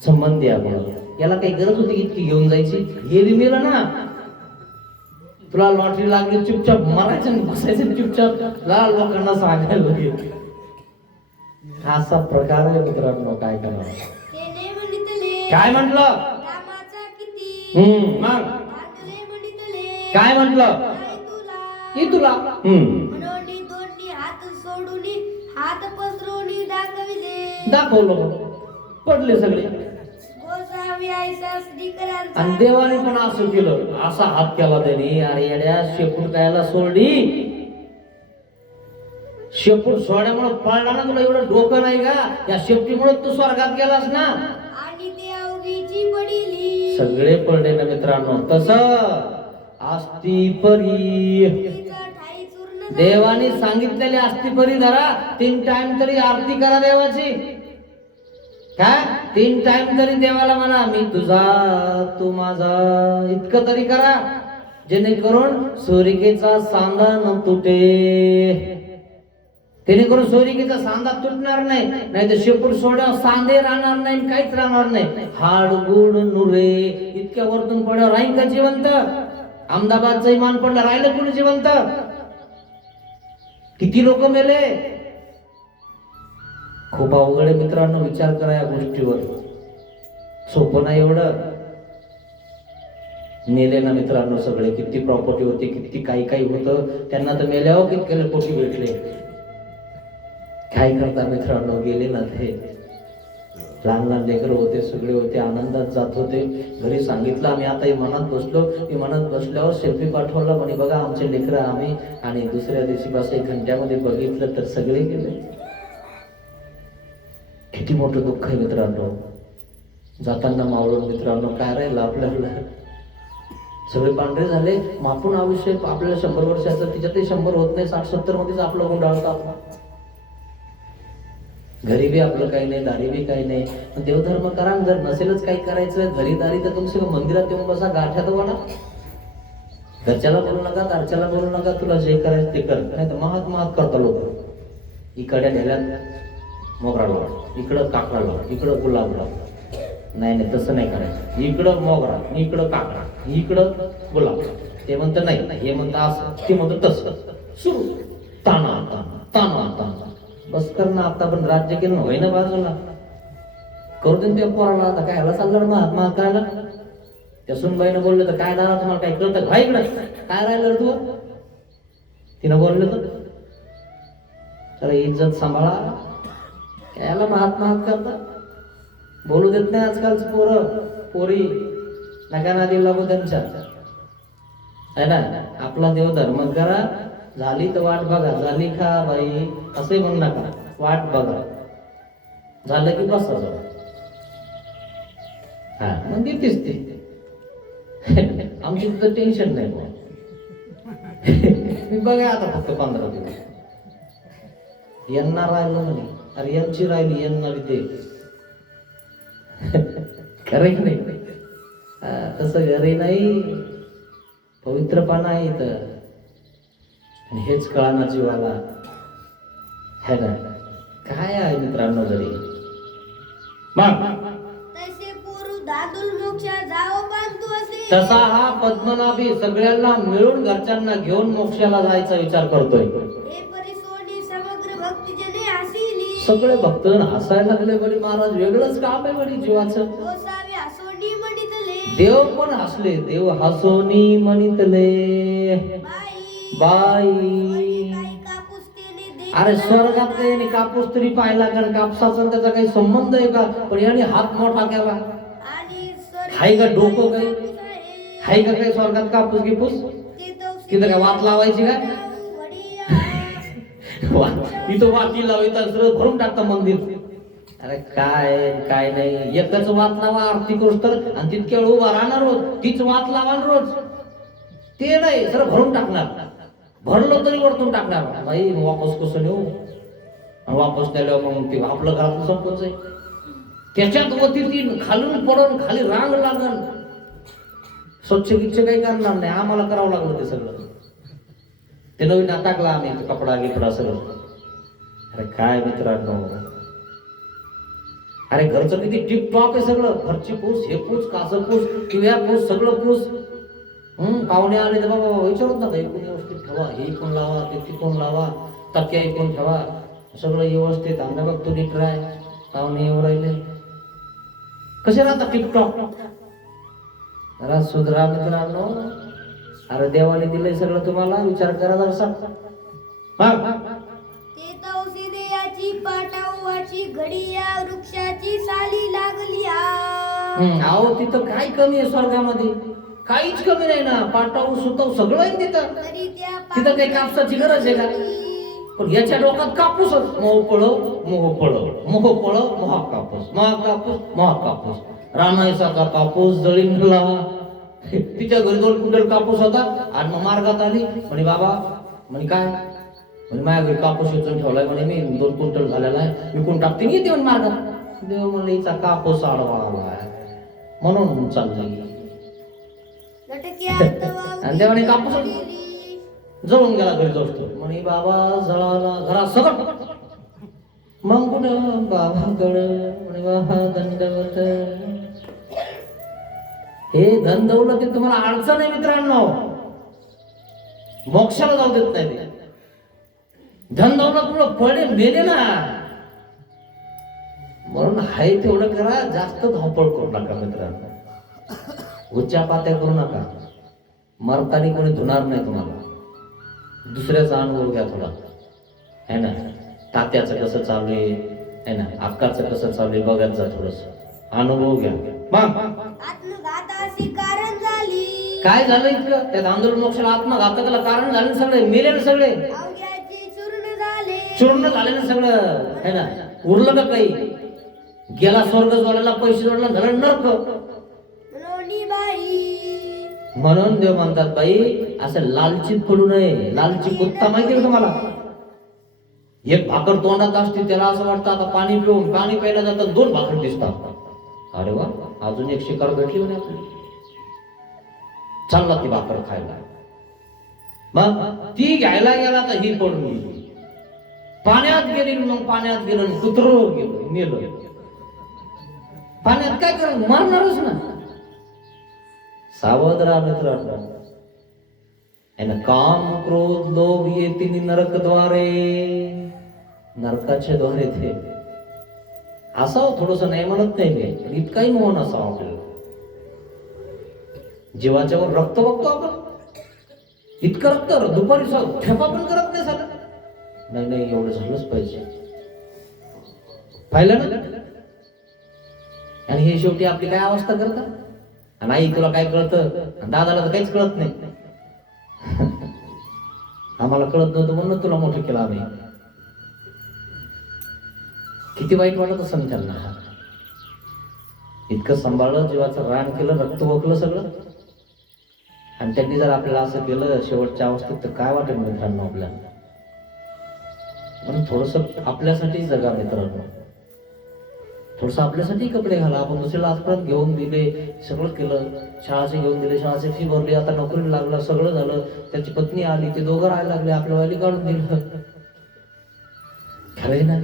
संबंधी आपण. याला काही गरज होती इतकी घेऊन जायची? हे बी मेलं ना. तुला लॉटरी लागली, चुपचाप मरायचं आणि बसायचं चुपचाप, लोकांना सांगायला गेले. असा प्रकार आहे मित्रांनो. काय करावं? ते नाही म्हणितले काय म्हटलं? कामाचा किती मग भांडले म्हणितले काय म्हटलं? नाही तुला की तुला म्हणून दोन्ही हात सोडून हात पसरून दाखविले. दाखवलं, पडले सगळे. गोसावी आयसा श्रीकरांचा आणि देवाने पण असं केलं, असा हात केला त्यांनी. अरे येड्या, शेपूट कायला सोडली? शेपूट सोड्यामुळे पळला ना तुला? एवढं डोकं नाही का? या शेपटीमुळे तू स्वर्गात गेलास ना. आणि ते अवघीची पडिली सगळे पडले ना मित्रांनो. तस आस्ती परी तिचा ठाई चूर्ण झाली. देवाने सांगितलेली आस्ती परी धरा. 3 टाइम तरी आरती करा देवाची. काय 3 टाइम तरी देवाला म्हणा, मी तुझा तू माझा, इतकं तरी करा, जेणेकरून सोरिकेचा सांदा न तुटे. जेणेकरून सोरिकेचा सांदा तुटणार नाही, नाही तर शेपूट सोड्या सांदे राहणार नाही, काहीच राहणार नाही. हाड गुड नुरे इतक्या वरतून पड्यावर राहील का जिवंत? अहमदाबादचं इमान पडलं, राहिलं कोणी जिवंत? किती लोक मेले? खूप अवघड आहे मित्रांनो. विचार करा या गोष्टीवर. सोपं नाही एवढं. मेले ना मित्रांनो सगळे. किती प्रॉपर्टी होती, किती काही काही होतं. त्यांना तर मेल्यावर कितके कोटी भेटले. काय करता मित्रांनो, गेले ना ते. लहान लहान लेकरं होते, सगळे होते, आनंदात जात होते. घरी सांगितलं आम्ही आता विमानात बसलो. विमानात बसल्यावर सेल्फी पाठवला, म्हणे बघा आमचे लेकरं आम्ही. आणि दुसऱ्या दिवशी बस 1 घंट्यामध्ये बघितलं तर सगळे गेले. किती मोठं दुःख आहे मित्रांनो. जाताना मावळून मित्रांनो काय राहिलं आपल्याला? सगळे पांढरे झाले. मापून आयुष्य आपल्याला 100 वर्षाचं, तिच्यातही 100 होत नाही. 60-70 मध्येच आपलं गुंडाळतात. घरी बी आपलं काही नाही, दारी बी काही नाही. पण देवधर्म करा. जर नसेलच काही करायचं घरी दारी, तर तुमचं मंदिरात येऊन बसा, गाठ्यात म्हणा. घरच्याला बोलू नका, दारच्याला बोलू नका, तुला जे करायचं ते कर. नाही तर महाग करता लोक. इकडे ढेल्यात मोगरा लाव, इकडं काकडा लाव, इकडं गुलाब लाव. नाही नाही, तसं नाही करायचं. इकडं मोगरा, इकडं काकडा, इकडं गुलाब. ते म्हणतं नाही, हे म्हणतं असं, ते म्हणतं तसं. सुरू ताना ताना ताना ताना. बस कर ना. आता पण राज्य केलं होय ना बाजूला. करू दे ते पोराला. आता काय ह्याला चाललं महात्मा करायला? त्या सुनबाईनं बोललं तर काय दारा तुम्हाला काय कळतं का? इकडं काय राहिलं तू? तिनं बोललं तर इज्जत सांभाळा. याला महात्मा करतात. बोलू देत नाही आजकालच पोरं पोरी. नका नादी लागू त्यांच्या. है ना. आपला देव धर्म करा. झाली तर वाट बघा, झाली खा बाई असंही म्हणू नका. वाट बघा, झालं की बसा जरा. हा मग देतेच ती. आमची तिथं टेन्शन नाही बुवा. मी बघा आता फक्त 15 दिवस. यांना राहिलं म्हणे. अरे यांची राहिली, यांना दे. खरं की नाही? तसं घरी नाही. पवित्रपणा आहे इथं. हेच कळाना जीवाला. है ना. काय आहे मित्रांनो घरी? मग तसे पोरू दादुल मोक्षा जाओ बांधतो असे. तसा हा पद्मनाभी सगळ्यांना मिळून घरच्यांना घेऊन मोक्षाला जायचा विचार करतोय. हे परिसोनी समग्र भक्तजने हसिली. सगळे भक्त हसायला लागले. बरी महाराज वेगळंच काम आहे बरी जीवाचं. गोसावी हसोनी म्हणितले. देव पण हसले. देव हसोनी म्हणितले. बाई काही कापूस तेने दे. अरे स्वर्गात याने कापूस तरी पाहिला, कारण कापसाचा आणि त्याचा काही संबंध आहे का? पण याने हात मोठा केला. आणि हाय का डोकं काही? हाय का काही स्वर्गात कापूस गिपूस? तिथं काय वात लावायची का? इथं वाती लावायचा, सरळ भरून टाकता मंदिर. अरे काय काय नाही, एकच वात लावा आरती करूस तर, आणि तितक्या वेळ उभा राहणार रोज, तीच वात लावा ना रोज. ते नाही सर भरून टाकणार, भरलं तरी वरतून टाकणार. बाई वापस कसं नेऊ, आणि वापस नेल्यावर मग ते आपलं घरातून संपच आहे. त्याच्यात वरती ती खालून पडून खाली रांग लागल. स्वच्छ गिच्छ काही करणार नाही, आम्हाला करावं लागलं ते सगळं. ते नवीन टाकला आम्ही कपडा गिपडा सगळं. अरे काय मित्रांनो, अरे घरचं किती टिपटॉप आहे सगळं. घरची पूस, हे पूस, कासं पूस, किव्या पूस, सगळं पूस. पाहुणे आले तर बाबा विचारत नका, एकूण व्यवस्थित ठेवा, हे इकून लावा, ते तिकून लावा, तक्या इकून ठेवा, सगळं व्यवस्थित. आमच्या बघ तू नीट राय, पाहुणे येऊ राहिले कसे राहतात टिपटॉप. जरा सुधरा मित्रांनो. अरे देवाने दिलंय सगळं तुम्हाला, विचार करा जरासा. ते तवसिदे याची पाटावाची घडी या वृक्षाची साली लागली अहो तिथं काय कमी आहे स्वर्गामध्ये, काहीच कमी नाही ना. पाटाऊ सुताऊ सगळं आहे तिथं. तरी त्या तिथं काही कापसाची गरज आहे का? पण याच्या डोक्यात कापूसच. मोहपळ मोहपळ मोहपळ, मोहा कापूस, महा कापूस, महा कापूस. रामायचा का कापूस जळीला. तिच्या घरी 2 क्विंटल कापूस होता, आणि मग मार्गात आली म्हणे बाबा, म्हणे काय, म्हणे माझ्या घरी कापूस वेचून ठेवलाय, म्हणे मी 2 क्विंटल झालेला आहे, विकून टाकते मी. येते म्हणे मार्गात. देव म्हणले हिचा कापूस आडवा आलाय म्हणून चालली. आणि देवाने कापूस जळून गेला घरी जाऊस्तो. म्हणे बाबा जळाला घरात सगळं. मग कुठं बाबाकडे म्हणे बाबा दंडवत. हे धन दौलत तुम्हाला अडचण आहे मित्रांनो, मोक्षाला जाऊ देत नाही ते. धन दौलत मुळे पडे मेले ना. म्हणून हाय तेवढं करा, जास्त धावपळ करू नका मित्रांनो. उच्चा पात्या करू नका. मरतानी कोणी धुणार नाही तुम्हाला. दुसऱ्याचा अनुभव घ्या थोडा, है ना. तात्याचं कसं चालू आहे ना, अक्काचं कसं चालू आहे बघत जा, थोडस अनुभव घ्या. आत्मघाताची कारण झाली. काय झालं इतकं? त्या आंदोलन मोक्षाला आत्मघातकाला कारण झाले सगळे, मेले ना सगळे, अवघ्याची चूर्ण झाले, चूर्ण झाले ना सगळं, है ना. उरलं का काही? गेला स्वर्ग जोडायला, पैसे जोडला, झालं नरक. म्हणून देव म्हणतात बाई असं लालचीत पडू नये. लालची कुत्ता माहिती आहे तुम्हाला? एक भाकर तोंडात असते, त्याला असं वाटतं आता पाणी पिऊन, पाणी प्यायला जातात 2 भाकर दिसतात. अरे वा, अजून एक शिकार भेटली म्हणे आपली. चालला ती भाकर खायला. मग ती घ्यायला गेला तर ही पडून गेली, पाण्यात गेली. मग पाण्यात गेलं, कुत्र गेलं, मेलं. पाण्यात काय कर, मारणारच ना. सावध राहा मित्रांनो. काम क्रोध लोभ येतील नरकद्वारे, नरकाच्या द्वारे ते असावं. थोडस नाही म्हणत नाही मी, पण इतकाही मोहन असावं आपल्याला. जीवाच्या वर रक्त बघतो आपण, इतकं रक्त दुपारी ठेपा पण करत नाही झालं. नाही नाही, एवढं झालंच पाहिजे, पाहिलं ना. आणि हे शेवटी आपली काय अवस्था करतात. आणि आई तुला काय कळतं, दादाला तर काहीच कळत नाही. आम्हाला कळत नव्हतं म्हणून तुला मोठं केलं आम्ही. किती वाईट वाटत असं त्यांना. इतकं सांभाळलं, जीवाचं रान केलं, रक्त ओकलं सगळं, आणि त्यांनी जर आपल्याला असं केलं शेवटच्या अवस्थेत, तर काय वाटेल मित्रांनो आपल्याला. म्हणून थोडस आपल्यासाठी जगा मित्रांनो. थोडस आपल्यासाठी कपडे घाला. आपण दुसऱ्याला आजपर्यंत घेऊन दिले, सगळं केलं, शाळाचे घेऊन दिले, शाळाची फी भरली, आता नोकरीला लागला, सगळं झालं. त्याची पत्नी आली, ते दोघं राहायला लागले, आपल्या वाली काढून दिलं. खरंय ना.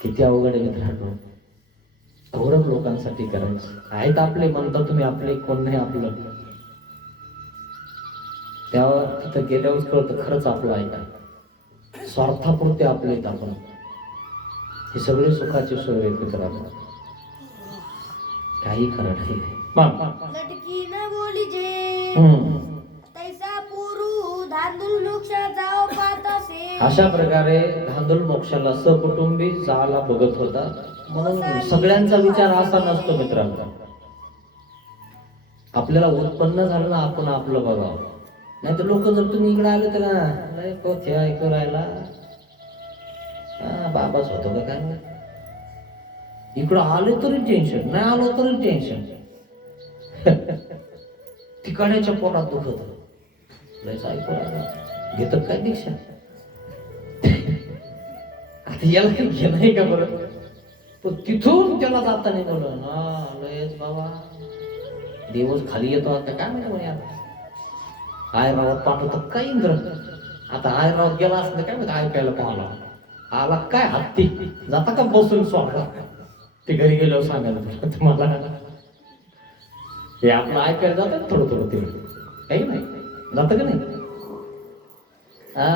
किती अवघड आहे मित्रांनो. गौरव लोकांसाठी करायचं. आहेत आपले, म्हणता तुम्ही आपले, कोण नाही आपलं. त्यावर तिथं गेल्यावर कळतं खरंच आपलं आहे का. स्वार्थापुरते आपले आहेत आपण. हे सगळे सुखाचे सोय आहेत मित्रांनो, काही खरं नाही. लटकी न बोली जे तैसा पुरू धांदूल मोक्षाचा पात असे. अशा प्रकारे धांदूल मोक्षाला सकुटुंबी जायला बघत होता. म्हणून सगळ्यांचा विचार असा नसतो मित्रांनो. आपल्याला उत्पन्न झालं ना, आपण आपलं बघावं. नाही तर लोक जर तुम्ही इकडे आले तर ऐकू राहायला बाबाच होतो का काय, इकडं आले तरी टेन्शन, नाही आलो तरी टेन्शन. ठिकाण्याच्या पोटात दुखत लयच ऐकू घेत काय दीक्षा. आता याला काही घेणं आहे का बरं. पण तिथून त्याला जाता नाही बोललं ना लयच बाबा दिवस खाली येतो. आता काय माहिती म्हणे आता आय रावात पाठवतात काय इंद्र. आता आय रावात गेला असं काय माहिती ऐकायला पाहला आला काय हत्ती जाता का बसून स्वागत. ते घरी गेल्यावर सांगायला तुम्हाला हे आपलं ऐकायला जातात थोडं थोडं ते काही नाही जात का नाही. हा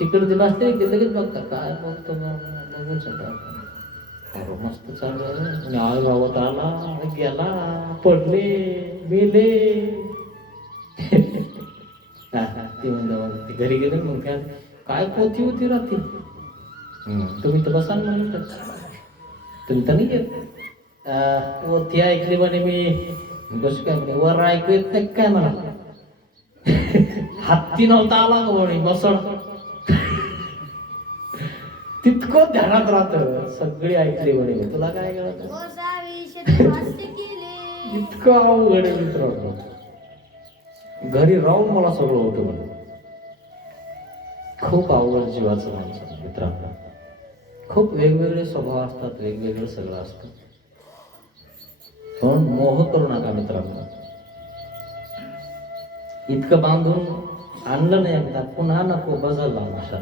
तिकडे ते बसते ते लगेच बघतात काय बोलतो मस्त चालू आहे. आय रावत आला गेला पडले मेले. ते म्हणलं ते घरी गेले मग काय पोथी होती राहते. तुम्ही तर बसाल म्हणलं तुम्ही तर नाही येत. पोथी ऐकली म्हणे मी कशी काय म्हणे वर ऐकू येत नाही काय मला. हत्ती नव्हता आला का म्हणे मसळ. तितकं ध्यानात राहत सगळी ऐकली म्हणे तुला काय कळत. इतकं अवघड मित्रांनो घरी राहून मला सगळं होतं म्हणे. खूप अवघड जीवाचं माणसं मित्रांनो. खूप वेगवेगळे स्वभाव असतात वेगवेगळं सगळं असतं. म्हणून मोह करू नका मित्रांनो. इतकं बांधून आणलं नाही एकदा पुन्हा नको बजावला अशा.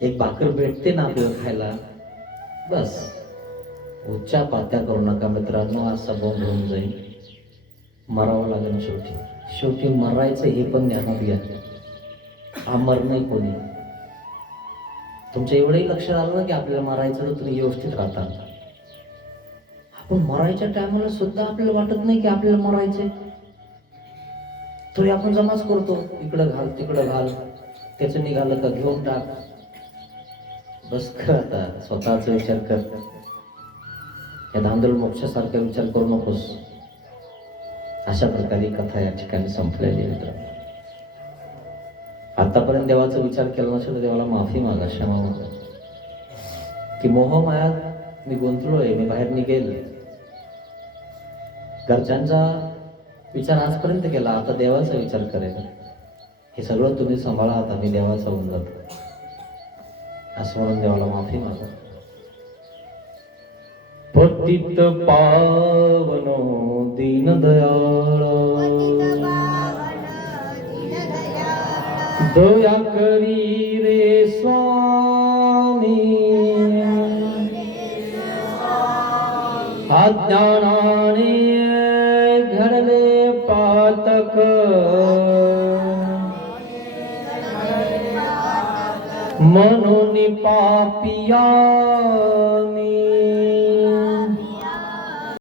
एक भाकर भेटते ना आपल्याला खायला बस. उच्चा पात्या करू नका मित्रांनो. असा बोंब होऊन जाईल. मरावं लागेल शेवटी. शेवटी मरायचं हे पण ध्यानात घ्या. अमर नाही कोणी. तुमच्या एवढंही लक्ष आलं ना की आपल्याला मारायचं तर तुम्ही व्यवस्थित राहता. आपण मरायच्या टायमाला सुद्धा आपल्याला वाटत नाही की आपल्याला मरायचंय तरी आपण जमाच करतो. इकडं घाल तिकडं घाल त्याचं निघालं का घेऊन टाक. बस कर आता स्वतःचा विचार कर. या धांदूळ मोक्षासारखा विचार करू नकोस. अशा प्रकारे कथा या ठिकाणी संपलेली मित्र. आतापर्यंत देवाचा विचार केला नसेल तर देवाला माफी मागा क्षमा मागा की मोहमायात मी गुंतलोय मी बाहेर निघेल. घरच्यांचा विचार आजपर्यंत केला आता देवाचा विचार करेल. हे सगळं तुम्ही सांभाळा आता मी देवाचा होऊन जातो असं म्हणून देवाला माफी मागा. पतित पावनो दीनदयाळ दया करी रे स्वामी. अज्ञानाने घडले पातक मनोनी पापिया